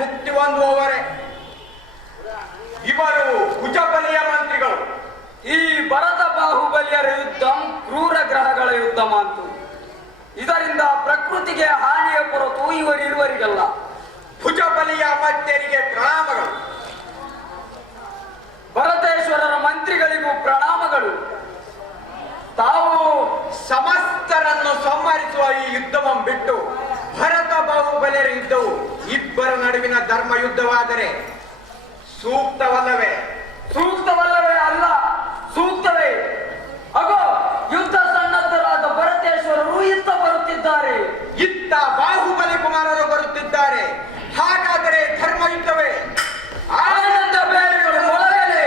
ಮುಕ್ತಿ ಹೊಂದುವವರೇ. ಇವರು ಭುಜಬಲಿಯ ಮಂತ್ರಿಗಳು. ಈ ಭರತ ಬಾಹುಬಲಿಯರ ಯುದ್ಧ ಕ್ರೂರ ಗ್ರಹಗಳ ಯುದ್ಧ ಮಾತು. ಇದರಿಂದ ಪ್ರಕೃತಿಗೆ ಹಾನಿಯ ಹೊರತು ಇವರಿರುವರಿಗಲ್ಲ. ಭುಜಬಲಿಯ ಮಧ್ಯರಿಗೆ ಪ್ರಣಾಮಗಳು. ಭರತೇಶ್ವರರ ಮಂತ್ರಿಗಳಿಗೂ ಪ್ರಣಾಮಗಳು. ತಾವು ಸಮಸ್ತರನ್ನು ಸಂಹರಿಸುವ ಈ ಯುದ್ಧವನ್ನು ಬಿಟ್ಟು ಭರತ ಬಾಹುಬಲಿಯರ ಯುದ್ಧವು ಇಬ್ಬರ ನಡುವಿನ ಧರ್ಮ ಯುದ್ಧವಾದರೆ ಸೂಕ್ತವಲ್ಲವೇ? ಸೂಕ್ತವಲ್ಲವೇ ಅಲ್ಲ, ಸೂಕ್ತವೇ. ಅಗೋ ಯುದ್ಧ ಸನ್ನದ್ಧರಾದ ಭರತ ಇತ್ತ ಬಾಹುಬಲಿ ಕುಮಾರರು ಬರುತ್ತಿದ್ದಾರೆ. ಹಾಗಾದರೆ ಧರ್ಮಯುದ್ಧವೇ. ಆನಂದ ಬೇರೆಗಳು ಮೊಳಗಲಿ.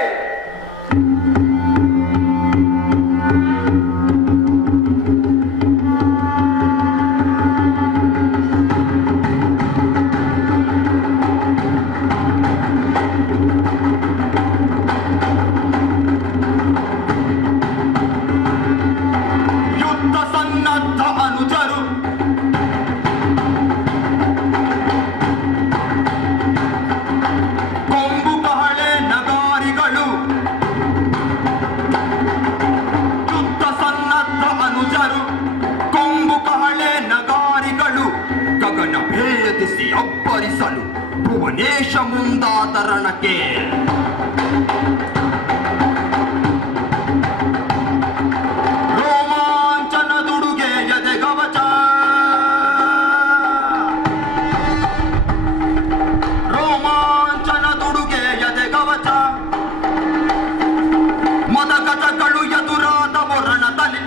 ಯುದ್ಧ ಸನ್ನದ್ಧ ಅನುಜರು ಕೊಂಬು ಕಹಳೆ ನಗಾರಿಗಳು. ಯುದ್ಧ ಸನ್ನದ್ಧ ಅನುಜರು ಕೊಂಬು ಕಹಳೆ ನಗಾರಿಗಳು ಗಗನ ಭೇದಿಸಿ ಅಬ್ಬರಿಸಲು ಭುವನೇಶ ಮುಂದಾತರಣಕ್ಕೆ. ರೋಮಾಂಚನದುಡುಗೆ ಎದೆ ಕವಚ. ರೋಮಾಂಚನದುಡುಗೆ ಎದೆ ಕವಚ. ಮದಗಜಗಳು ಎದುರಾದ ರಣತಲಿ.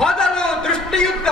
ಮೊದಲು ದೃಷ್ಟಿಯುದ್ಧ.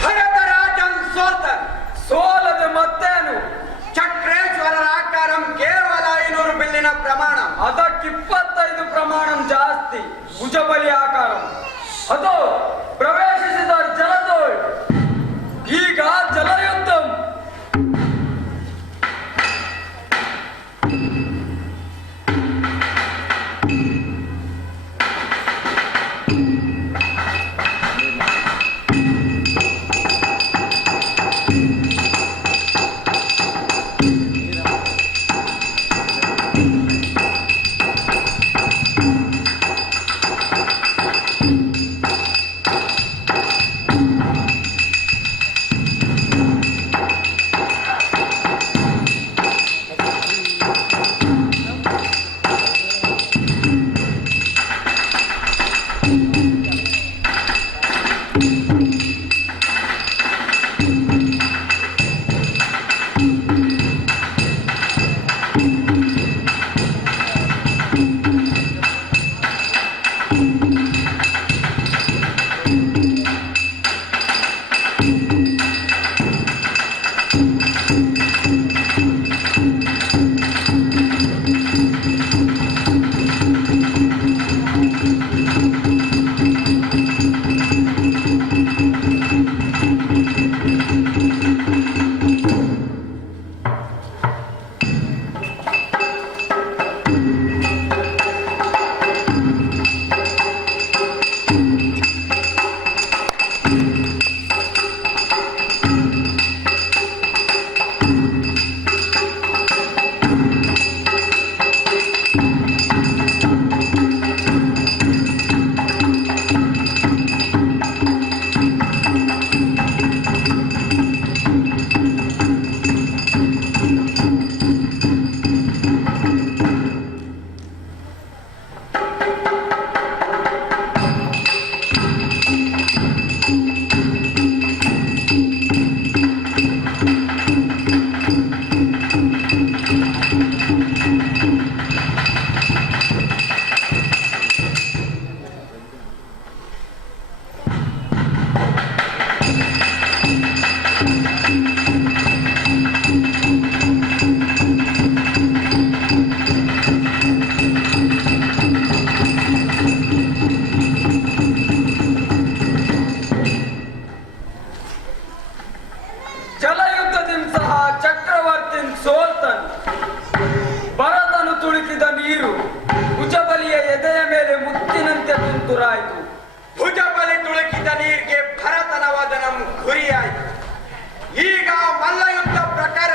ಭರತರಾಜನ್ ಸೋತನ್. ಸೋಲದೆ ಮತ್ತೇನು? ಚಕ್ರೇಶ್ವರರ ಆಕಾರಂ ಕೇವಲ 500 ಬಿಲ್ಲಿನ ಪ್ರಮಾಣ. ಅದಕ್ಕೆ 25 ಪ್ರಮಾಣ ಜಾಸ್ತಿ. ಭುಜಬಲಿ ಆಕಾರ ಅದು ಪ್ರವೇಶಿಸಿದ ಜಲದೋಳ್. ಈಗ ಜಲಯುದ್ಧಂ. ತುತ್ತೂರಾಯಿತು. ಭುಜ ಬಲಿ ತುಳುಕಿದ ನೀರಿಗೆ ಭರತನವಾದ ನಮ್ಮ ಗುರಿಯಾಯಿತು. ಈಗ ಮಲ್ಲಯುದ್ಧ ಪ್ರಕಾರ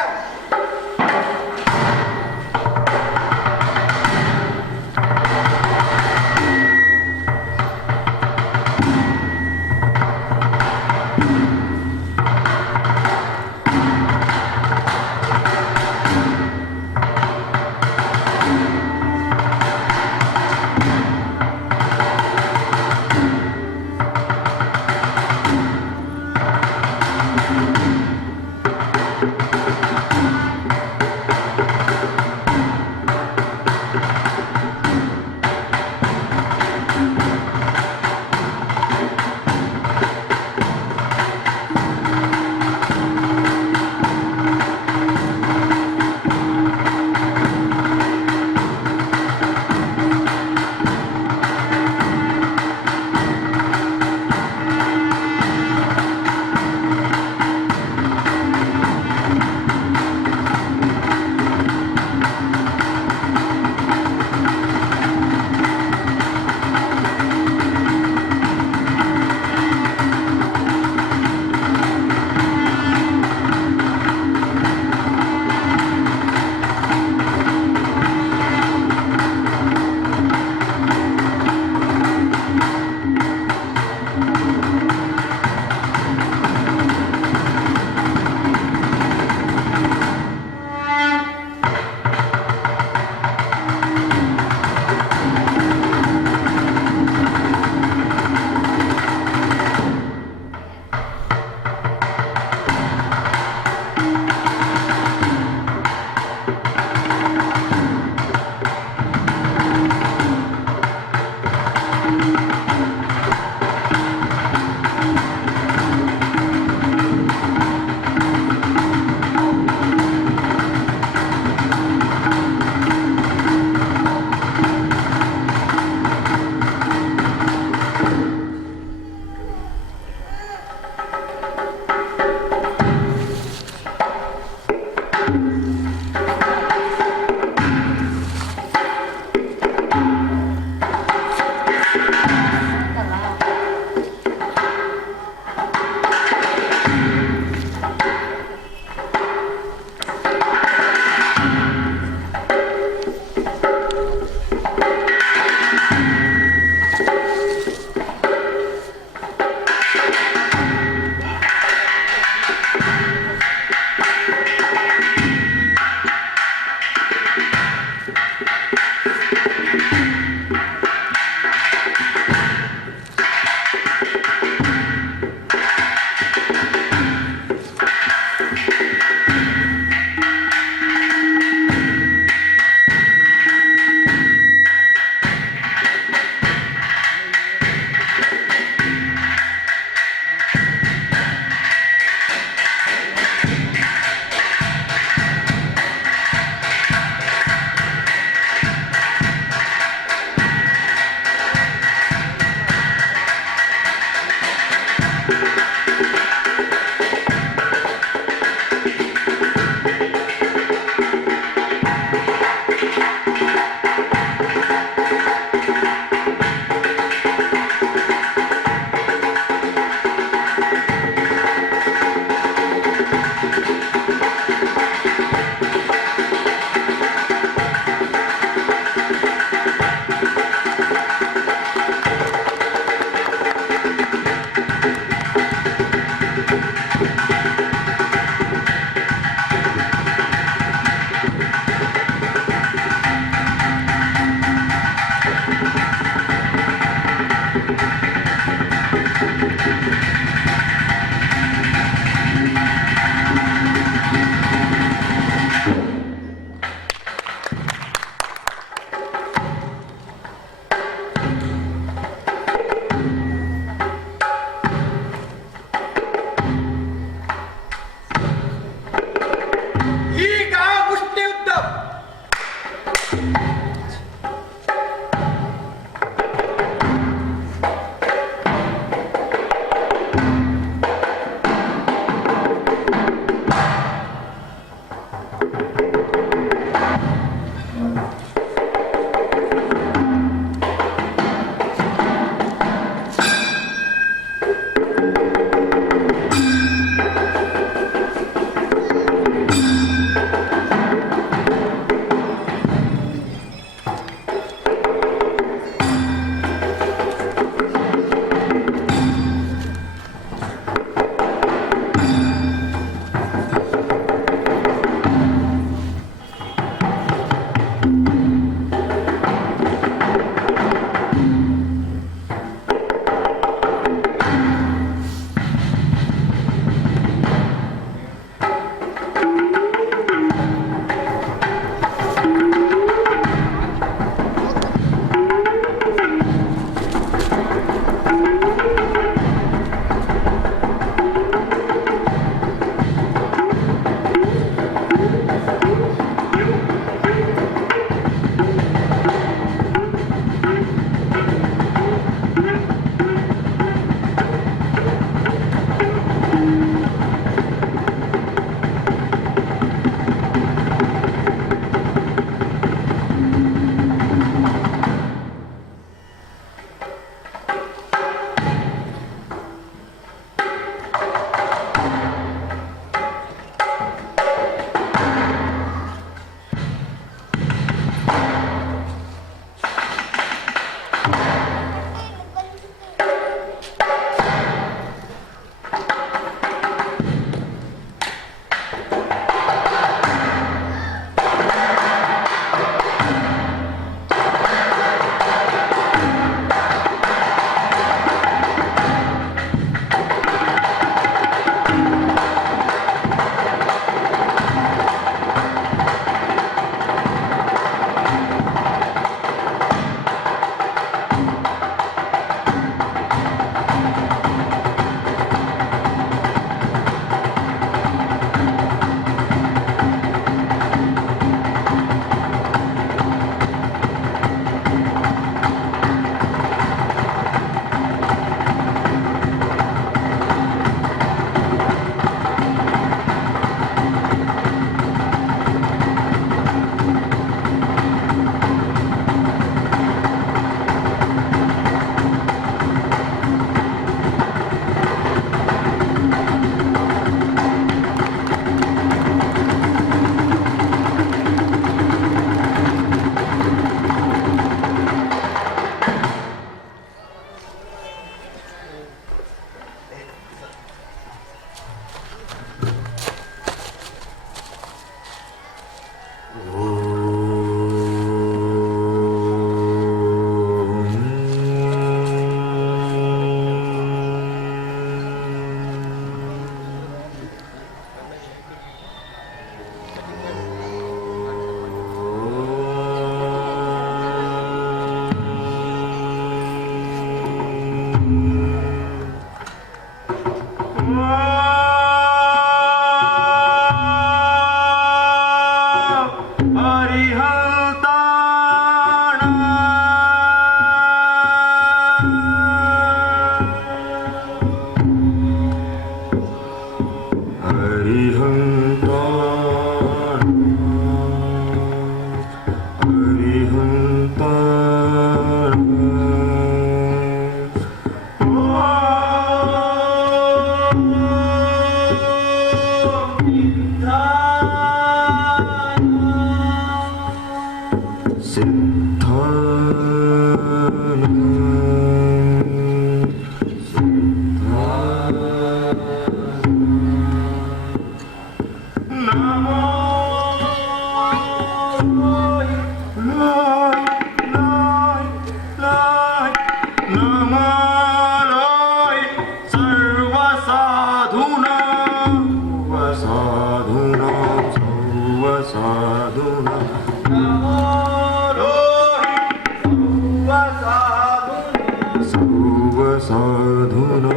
ಸಾಧುನಾ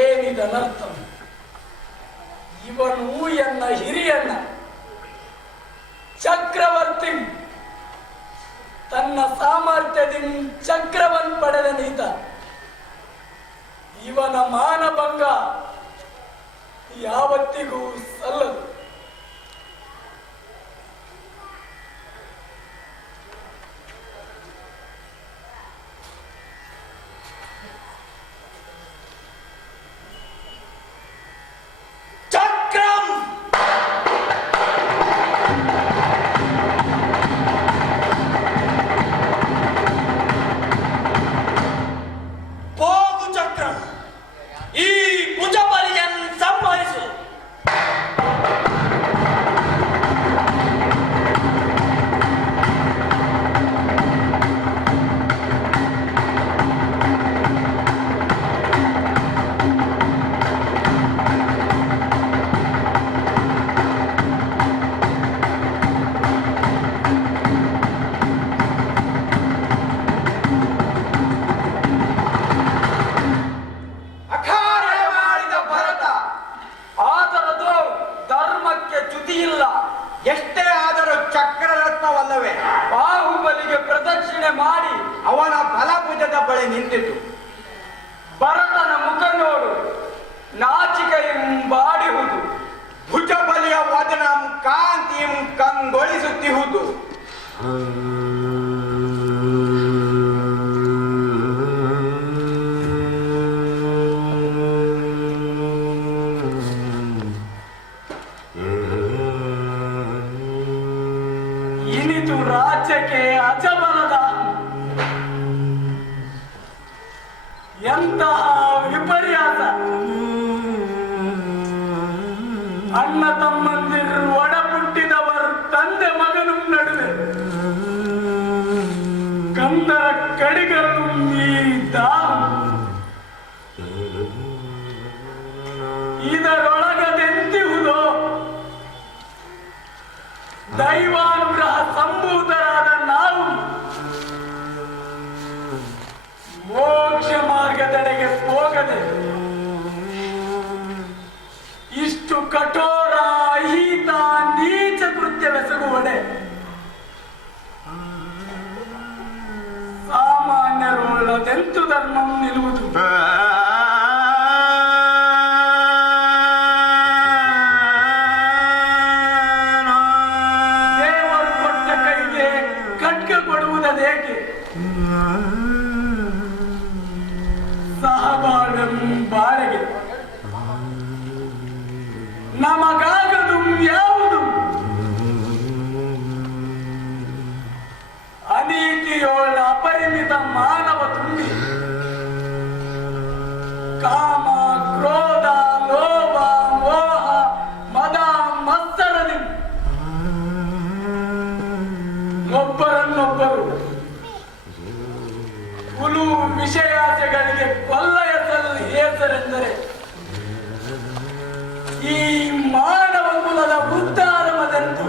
ಏನಿದನರ್ಥ? ಇವನು ಎನ್ನ ಹಿರಿಯಣ್ಣ ಚಕ್ರವರ್ತಿ ತನ್ನ ಸಾಮರ್ಥ್ಯದಿಂದ ಚಕ್ರವನ್ನು ಪಡೆದ ನೀತ. ಇವನ ಮಾನಭಂಗ ಯಾವತ್ತಿಗೂ ಸಲ್ಲದು. ಎಷ್ಟೇ ಆದರೂ ಚಕ್ರರತ್ನವಲ್ಲವೇ ಬಾಹುಬಲಿಗೆ ಪ್ರದಕ್ಷಿಣೆ ಮಾಡಿ ಅವನ ಬಲಭುಜದ ಬಳಿ ನಿಂತಿತು. ಭರತನ ಮುಖ ನೋಡು, ನಾಚಿಕೆಯೆಂಬಾಡಿಹುದು. ಭುಜಬಲಿಯ ವದನಂ ಕಾಂತಿಂ ಕಂಗೊಳಿಸುತ್ತಿಹುದು. ಇನಿತು ರಾಜ್ಯಕ್ಕೆ ಅಜಬಲದ ಎಂತಹ ವಿಪರ್ಯಾಸ! ಅಣ್ಣ ತಮ್ಮಂದಿರು ಒಡಪುಟ್ಟಿದವರು ತಂದೆ ಮಗನು ನಡುವೆ ಕಂದರ ಕಡಿಗರು ಈ ಇದರೊಳಗದೆಂತಿಹುದೋ ದೈವಾನುಗ್ರಹ ಸಂಭೂತರಾದ ನಾವು ಮೋಕ್ಷ ಮಾರ್ಗದೆಡೆಗೆ ಹೋಗದೆ ಇಷ್ಟು ಕಠೋರ ಅಹಿತ ನೀಚ ಕೃತ್ಯವೆಸಗುವಡೆ ಸಾಮಾನ್ಯರುಳ್ಳದೆಂತು ಧರ್ಮಂ ನಿಲ್ಲುವುದು. ದೇವರು ಕೊಟ್ಟ ಕೈಗೆ ಖಡ್ಗ ಕೊಡುವುದೇಕೆ? ಸಹಬಾಳಂ ಬಾಳೆಗೆ ನಮಗಾಗದು ಯಾವುದು? ಅನೀತಿಯೋಳ ಅಪರಿಮಿತ ಮಾನವ ತುಂಬಿ ಕಾಮ ಕ್ರೋಧ ಲೋಭ ಮೋಹ ಮದ ಮತ್ಸರದಿಂದ ಒಬ್ಬರನ್ನೊಬ್ಬರು ಹುಲು ವಿಷಯಾಸೆಗಳಿಗೆ ಕೊಲ್ಲಯಸಲು ಹೇಸರೆಂದರೆ ಈ ಮಾನವ ಕುಲದ ಉದ್ಧಾರಮದೆಂದು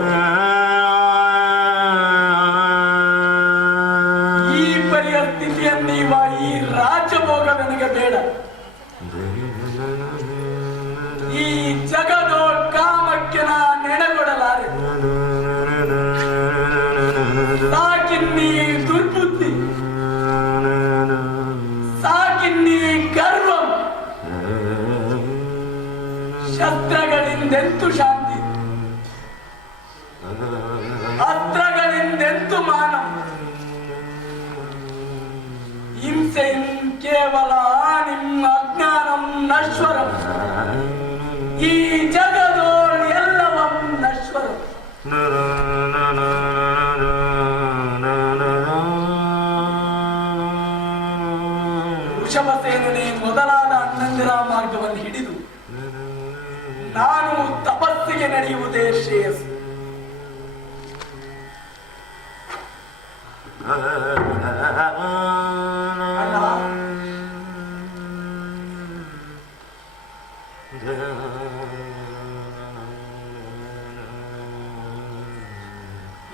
ಈ ಪರಿಸ್ಥಿತಿಯನ್ನೀವ ಈ ರಾಜ್ಯಭೋಗ ನನಗೆ ಬೇಡ. ಈ ಜಗದೋತ್ಕಾಮಕ್ಕೆ ನಾ ನೆನೆಗೊಡಲಾರೆ. ಸಾಕಿನ್ನೀ ದುರ್ಬುದ್ಧಿ, ಸಾಕಿನ್ನೀ ಗರ್ವ, ಕೇವಲ ನಿಮ್ಮ ಅಜ್ಞಾನಂ ನಶ್ವರಂ. ಈ ಜಗದೋಳ್ ಎಲ್ಲವಂ ನಶ್ವರಂ. ವೃಷಭಸೇನನೇ ಮೊದಲಾದ ಅಣ್ಣಂದಿರ ಮಾರ್ಗವನ್ನು ಹಿಡಿದು ನಾನು ತಪಸ್ಸಿಗೆ ನಡೆಯುವುದೇ ಶ್ರೇಯಸ್ಸು.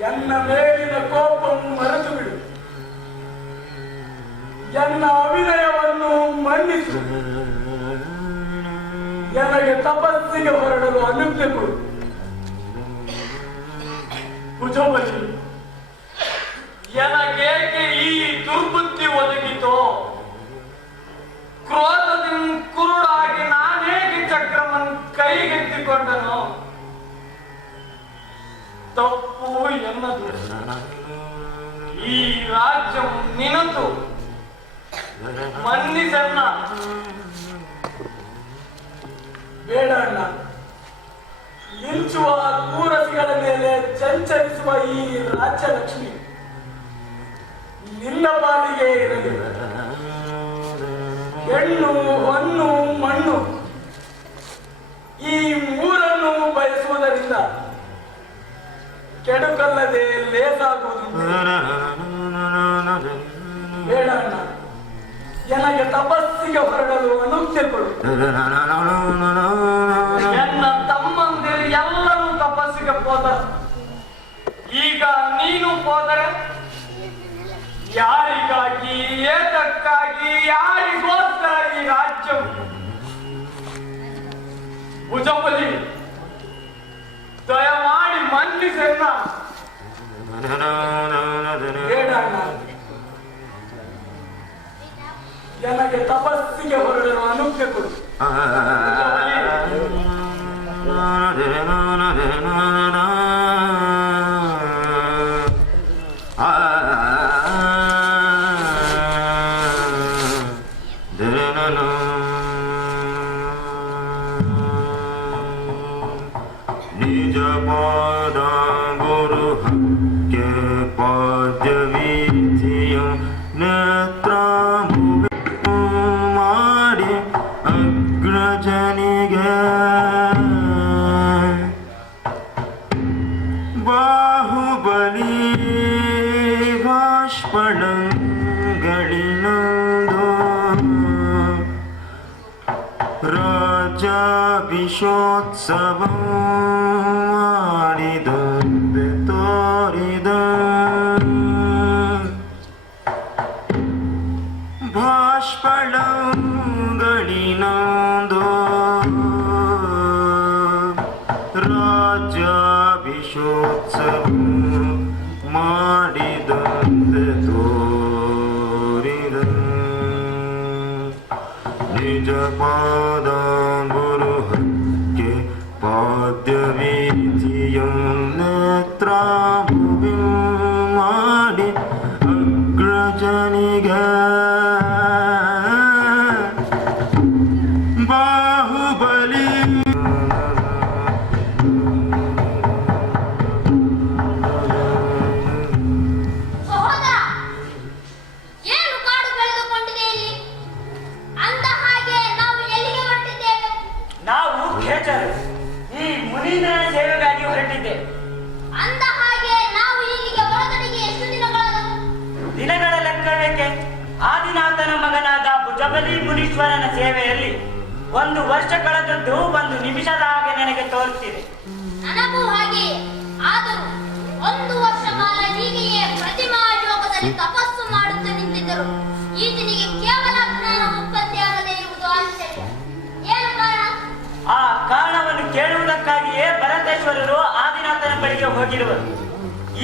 ಎನ್ನ ಮೇಲಿನ ಕೋಪವನ್ನು ಮರೆತು ಬಿಡು, ಎನ್ನ ಅವಿನಯವನ್ನು ಮನ್ನಿಸು, ನನಗೆ ತಪಸ್ಸಿಗೆ ಹೊರಡಲು ಅನುಜ್ಞೆ ಕೊಡು. ಭುಜಬಲಿ, ಎನಗೇಕೆ ಈ ದುರ್ಬುದ್ಧಿ ಒದಗಿತೋ? ಕ್ರೋಧದಿಂದ ಕುರುಡಾಗಿ ನಾನೇಕೆ ಚಕ್ರವನ್ನು ಕೈಗೆತ್ತಿಕೊಂಡನು? ತಪ್ಪು ಎನ್ನದು. ಈ ರಾಜ್ಯ ನಿನದು, ಮನ್ನಿಸನ್ನ. ಬೇಡ ಅಣ್ಣ, ಮಿಂಚುವ ಕೂರಸಿಗಳ ಮೇಲೆ ಚಂಚರಿಸುವ ಈ ರಾಜ್ಯಲಕ್ಷ್ಮಿ ನಿನ್ನ ಪಾಲಿಗೆ ಇರಲಿ. ಹೆಣ್ಣು ಹೊನ್ನು ಮಣ್ಣು ಈ ಮೂರನ್ನು ಬಯಸುವುದರಿಂದ ಕೆಡುಕಲ್ಲದೆ ಲೇಸಾಗುವುದು. ಬೇಡ ಅಣ್ಣ, ನನಗೆ ತಪಸ್ಸಿಗೆ ಹೊರಡಲು ಅನುಜ್ಞೆ ಕೊಡು. ಎನ್ನ ತಮ್ಮಂದಿರು ಎಲ್ಲರೂ ತಪಸ್ಸಿಗೆ ಹೋದರು. ಈಗ ನೀನು ಹೋದರೆ ಯಾರಿಗಾಗಿ, ಏತಕ್ಕಾಗಿ, ಯಾರಿಗೋಸ್ಕರ ಈ ರಾಜ್ಯವು? ಭುಜಬಲಿ, ದಯಮಾಡಿ ಮನ್ನಿಸನ್ನ. ಬೇಡ ಅಣ್ಣ, ನನಗೆ ತಪಸ್ಸಿಗೆ ಹೊರಡಲು ಅನುಜ್ಞೆ ಕೊಡು. ನಿಜ ಪಾದ ಗುರು ಹಕ್ಕೆ ಪಾದ್ಯ ವೀಥಿಯ ನೇತ್ರ ಮಾಡಿ ಅಗ್ರಜನಿಗೆ ಬಾಹುಬಲಿ ಬಾಷ್ಪಣಗಳಿನಂದು ರಾಜಾಭಿಷೋತ್ಸವ ಮಾಡಿದಂತೆ ತೋರಿದ ಬಾಷ್ಪಣಗಳಿನಂದು ರಾಜಾಭಿಷೋತ್ಸವ ಮಾಡಿದಂತೆ ತೋರಿದ ನಿಜ ಪಾದ ಗುರು ಹಕ್ಕೆ ಪಾದ್ಯ ವೀಥಿಯ ನೇತ್ರ ಭುವಿ ಮಾಡಿ ಅಗ್ರಜನಿಗೆ ಬಾಹುಬಲಿ ಸಹೋದರ, ಏನು ಕಾಡು ಬೆಳೆದುಕೊಂಡಿದೆ ಇಲ್ಲಿ? ಅಂದ ಹಾಗೆ ನಾವು ಎಲ್ಲಿಗೆ ಹೊರಟಿದ್ದೇವೆ? ನಾವು ಖೇಚರ್ ಈ ಮುನೀಂದ್ರನ ಸೇವೆಗಾಗಿ ಹೊರಟಿದ್ದೆ. ಅಂದ ಹಾಗೆ ನಾವು ಇಲ್ಲಿಗೆ ಬರತನಿಗೆ ಎಷ್ಟು ದಿನಗಳಾದವು? ದಿನಗಳ ಲೆಕ್ಕವೇಕೆ? ಆದಿನಾಥನ ಮಗನಾದ ಭುಜಬಲಿ ಮುನೀಶ್ವರನ ಸೇವೆಯಲ್ಲಿ 1 ವರ್ಷ ಕಳೆದದ್ದು 1 ನಿಮಿಷದ ಹಾಗೆ ನನಗೆ ತೋರುತ್ತಿದೆ. ನನಗೂ ಹಾಗೆಯೇ. ಆದರೂ 1 ವರ್ಷ ಕಾಲ ಹೀಗೆಯೇ ಪ್ರತಿಮಾ ಯೋಗದಲ್ಲಿ ತಪಸ್ಸು ಮಾಡುತ್ತಾ ನಿಂತಿದ್ದರು ಈತನಿಗೆ ಕೇವಲ ಜ್ಞಾನ ಉತ್ಪತ್ತಿಯಾಗದೇ ಇರುವುದು ಆಶ್ಚರ್ಯ. ಏನು ಕಾರಣ? ಆ ಕಾರಣವನ್ನು ಕೇಳುವುದಕ್ಕಾಗಿಯೇ ಭರತೇಶ್ವರರು ಆದಿನಾಥನ ಬಳಿಗೆ ಹೋಗಿರುವರು.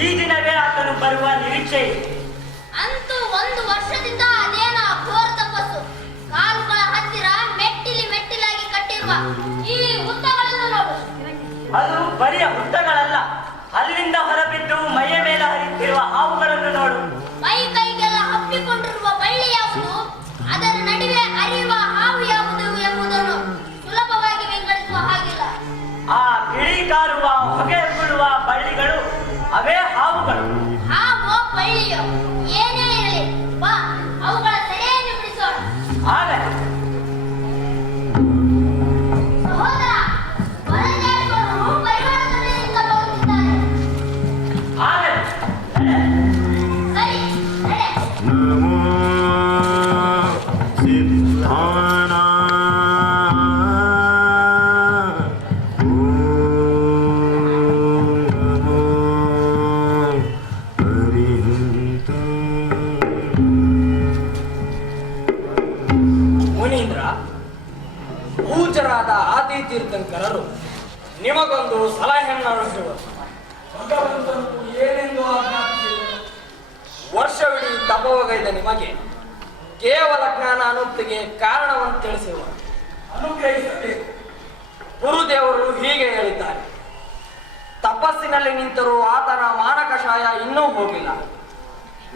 ಈ ದಿನವೇ ಆತನು ಬರುವ ನಿರೀಕ್ಷೆ ಇದೆ. ಅಂತೂ 1 ವರ್ಷದಿಂದ ಅದೇನ ಘೋರ ತಪಸ್ಸು. ಕಾಲುಗಳ ಹತ್ತಿರ ಮೆಟ್ಟಿಲಾಗಿ ಕಟ್ಟಿರುವ ಈ ಹುತ್ತಗಳನ್ನು ನೋಡು. ಅದು ಬರಿಯ ಹುತ್ತಗಳಲ್ಲ, ಅಲ್ಲಿಂದ ಹೊರಬಿದ್ದು ಮೈಯ ಮೇಲೆ ಹರಿಯುತ್ತಿರುವ ಹಾವುಗಳನ್ನು ನೋಡು. ಮೈ ಕೈಗೆಲ್ಲ ಹಬ್ಬಿಕೊಂಡಿರುವ ಬಳ್ಳಿ ಯಾವುದು? ಅದರ ಹೋಗುತ್ತಾರೆ. ಆಗಲಿ. ಸರಿ, ನಡೆ. ನಮೋ ಸಿದ್ಧಾನ ನಮೋ ಹರಿಹಂತ. ಮುನೀಂದ್ರ, ಪೂಜ್ಯರಾದ ಆದಿ ತೀರ್ಥಂಕರರು ನಿಮಗೊಂದು ಸಲಹೆಯನ್ನು ಹೇಳುವರು. ಭಗವಂತನು ಏನೆಂದು ಆಜ್ಞಾಪಿಸಿದನು? ವರ್ಷವಿಡೀ ತಪವಗೈದ ನಿಮಗೆ ಕೇವಲ ಜ್ಞಾನ ಅನುಕ್ತಿಗೆ ಕಾರಣವನ್ನು ತಿಳಿಸುವ ಅನುಗ್ರಹಿಸಬೇಕು. ಗುರುದೇವರು ಹೀಗೆ ಹೇಳಿದ್ದಾರೆ: ತಪಸ್ಸಿನಲ್ಲಿ ನಿಂತರೂ ಆತನ ಮಾನಕಷಾಯ ಇನ್ನೂ ಹೋಗಿಲ್ಲ.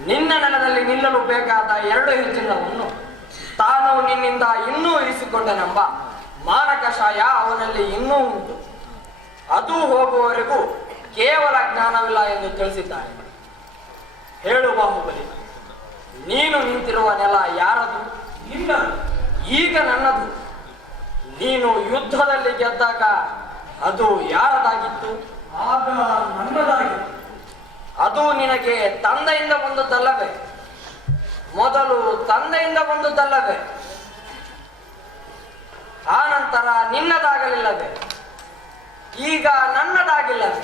ನಿನ್ನ ನೆಲದಲ್ಲಿ ನಿಲ್ಲಲು ಬೇಕಾದ 2 ಹೆಜ್ಜಿನವನ್ನು ತಾನು ನಿನ್ನಿಂದ ಇನ್ನೂ ಇರಿಸಿಕೊಂಡನೆಂಬ ಮಾನಕಷಾಯ ಅವನಲ್ಲಿ ಇನ್ನೂ ಉಂಟು. ಅದು ಹೋಗುವವರೆಗೂ ಕೇವಲ ಜ್ಞಾನವಿಲ್ಲ ಎಂದು ತಿಳಿಸಿದ್ದಾರೆ. ಹೇಳು ಬಾಹುಬಲಿ, ನೀನು ನಿಂತಿರುವ ನೆಲ ಯಾರದು? ನಿನ್ನದು. ಈಗ ನನ್ನದು. ನೀನು ಯುದ್ಧದಲ್ಲಿ ಗೆದ್ದಾಗ ಅದು ಯಾರದಾಗಿತ್ತು? ಆಗ ನನ್ನದಾಗಿತ್ತು. ಅದು ನಿನಗೆ ತಂದೆಯಿಂದ ಬಂದದ್ದಲ್ಲವೇ? ಮೊದಲು ತಂದೆಯಿಂದ ಬಂದದ್ದಲ್ಲವೇ? ಆ ನಂತರ ನಿನ್ನದಾಗಲಿಲ್ಲವೇ? ಈಗ ನನ್ನದಾಗಿಲ್ಲವೇ?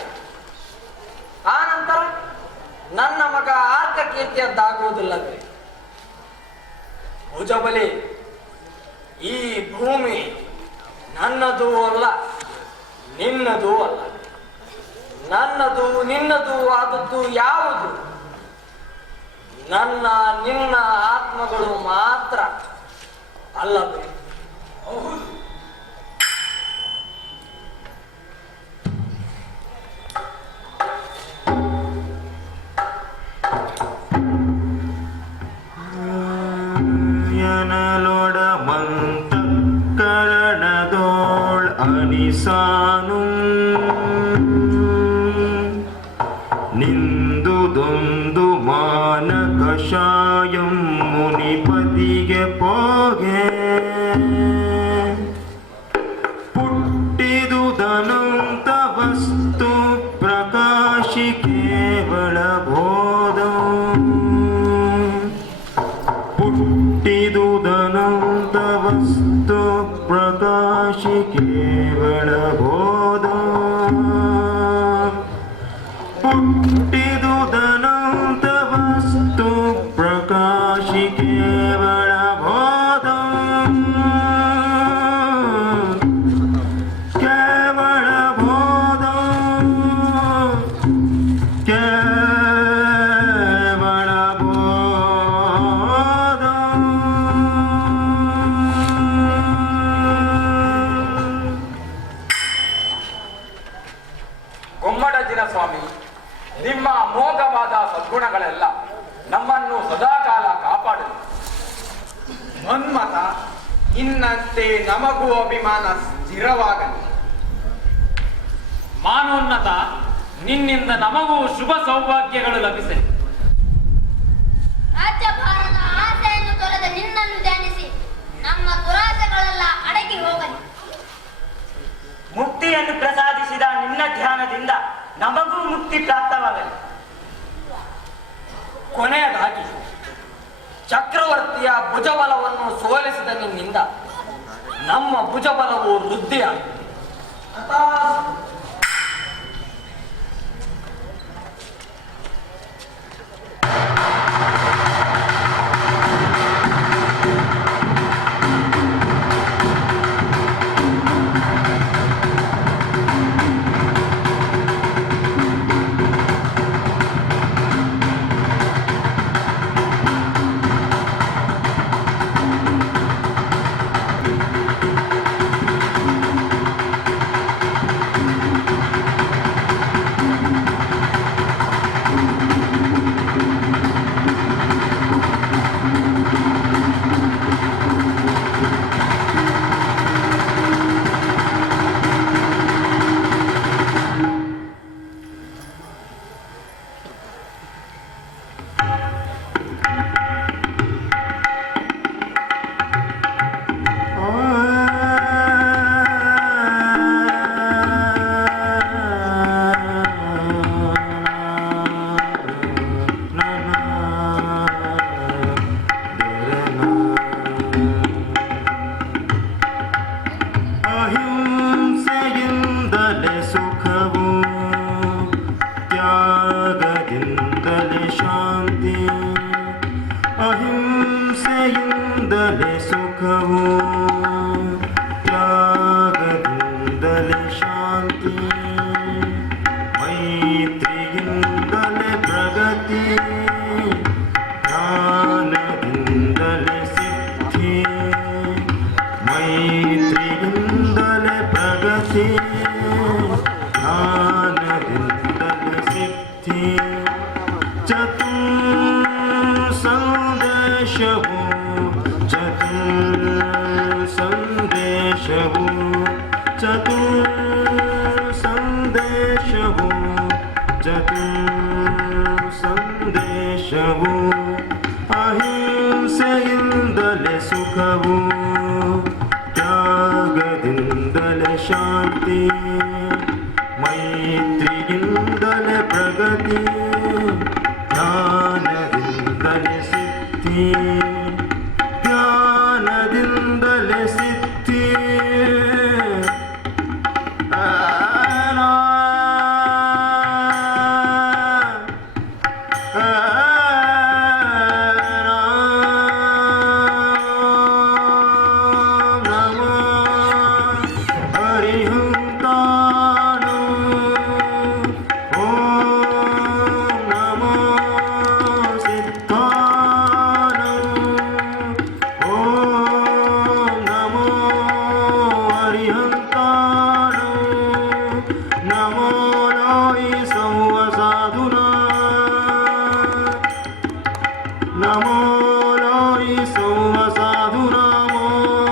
ಆ ನಂತರ ನನ್ನ ಮಗ ಆರ್ಕ ಕೀರ್ತಿಯದ್ದಾಗುವುದಿಲ್ಲವೇ? ಭುಜಬಲಿ, ಈ ಭೂಮಿ ನನ್ನದೂ ಅಲ್ಲ, ನಿನ್ನದೂ ಅಲ್ಲ. ನನ್ನದು ನಿನ್ನದು ಆದದ್ದು ಯಾವುದು? ನನ್ನ ನಿನ್ನ ಆತ್ಮಗಳು ಮಾತ್ರ ಅಲ್ಲವೇ? ಹೌದು. ಯನಲೊಡ ಮಂತಕರಣದೋಳ್ ಅನಿಸಾನು ನಿಂದುದೊಂದು ಮಾನಕಷಾಯಂ ಮುನಿಪತಿಗೆ ಪೋಗೆ ಪುಟ್ಟಿದುದನಂತ ವಸ್ತು ಪ್ರಕಾಶಿ ಕೇವಲ ಬೋಧ ಪುಟ್ಟಿದುದನಂತ ವಸ್ತು ಪ್ರಕಾಶಿ ಕೇವಲ ಬೋಧ ಪುಟ್ಟಿದುದನಂತ ವಸ್ತು ಪ್ರಕಾಶಿ ಕೇವಲ ಬೋಧ ಕೇವಲ ಬೋಧ ಕೇವಲ ಬೋಧ. ಗೊಮ್ಮಟಜ್ಜಿನ ಸ್ವಾಮಿ, ನಿಮ್ಮ ಅಮೋಘವಾದ ಸದ್ಗುಣಗಳೆಲ್ಲ ನಮ್ಮನ್ನು ಸದಾಕಾಲ ಕಾಪಾಡಲಿ. ಮನ್ಮಥ, ಇನ್ನಂತೆ ನಮಗೂ ಅಭಿಮಾನ ಸ್ಥಿರವಾಗಲಿ. ಮಾನೋನ್ನತ, ನಿನ್ನಿಂದ ನಮಗೂ ಶುಭ ಸೌಭಾಗ್ಯಗಳು ಲಭಿಸಲಿ. ರಾಜ್ಯಭಾರದ ಆಸೆಯನ್ನು ತೊರೆದ ನಿನ್ನನ್ನು ಧ್ಯಾನಿಸಿ ನಮ್ಮ ದುರಾಸೆಗಳೆಲ್ಲ ಅಡಗಿ ಹೋಗಲಿ. ಮುಕ್ತಿಯನ್ನು ಪ್ರಸಾದಿಸಿದ ನಿನ್ನ ಧ್ಯಾನದಿಂದ ನಮಗೂ ಮುಕ್ತಿ ಪ್ರಾಪ್ತವಾಗಲಿ. ಕೊನೆಯದಾಗಿ ಚಕ್ರವರ್ತಿಯ ಭುಜಬಲವನ್ನು ಸೋಲಿಸಿದ ನಿನ್ನಿಂದ ನಮ್ಮ ಭುಜಬಲವು ವೃದ್ಧಿಯಾಗಿದೆ. ತಥಾಸ್ತು. ಸಂದೇಶವು ಅಹಿಂಸೆಯಿಂದಲೇ ಸುಖವು ತ್ಯಾಗದಿಂದಲೇ ಶಾಂತಿ ಮೈತ್ರಿಯಿಂದಲೇ ಪ್ರಗತಿ ಜ್ಞಾನದಿಂದಲೇ ಸಿದ್ಧಿ ಜ್ಞಾನದಿಂದಲೇ ಸಿದ್ಧಿ नमो लोई सौम साधु नमो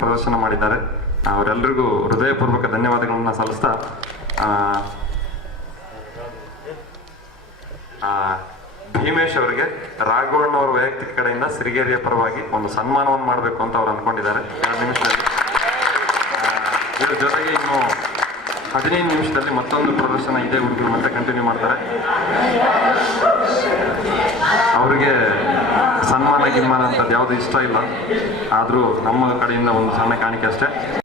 ಪ್ರದರ್ಶನ ಮಾಡಿದ್ದಾರೆ. ಅವರೆಲ್ಲರಿಗೂ ಹೃದಯಪೂರ್ವಕ ಧನ್ಯವಾದಗಳನ್ನ ಸಲ್ಲಿಸ್ತಾ ಭೀಮೇಶ್ ಅವರಿಗೆ ರಾಘವಣ್ಣ ಅವರ ವೈಯಕ್ತಿಕ ಕಡೆಯಿಂದ ಸಿರಿಗೇರಿಯ ಪರವಾಗಿ ಒಂದು ಸನ್ಮಾನವನ್ನು ಮಾಡಬೇಕು ಅಂತ ಅವ್ರು ಅಂದ್ಕೊಂಡಿದ್ದಾರೆ 2 ನಿಮಿಷದಲ್ಲಿ. ಇದ್ರ ಜೊತೆಗೆ ಇನ್ನು 15 ನಿಮಿಷದಲ್ಲಿ ಮತ್ತೊಂದು ಪ್ರದರ್ಶನ ಇದೇ ಹುಡುಗರು ಮತ್ತೆ ಕಂಟಿನ್ಯೂ ಮಾಡ್ತಾರೆ. ಅವರಿಗೆ ಸನ್ಮಾನ ಗಿನ್ಮಾನ ಅಂತದ್ದು ಯಾವುದು ಇಷ್ಟ ಇಲ್ಲ, ಆದರೂ ನಮ್ಮ ಕಡೆಯಿಂದ ಒಂದು ಸಣ್ಣ ಕಾಣಿಕೆ ಅಷ್ಟೇ.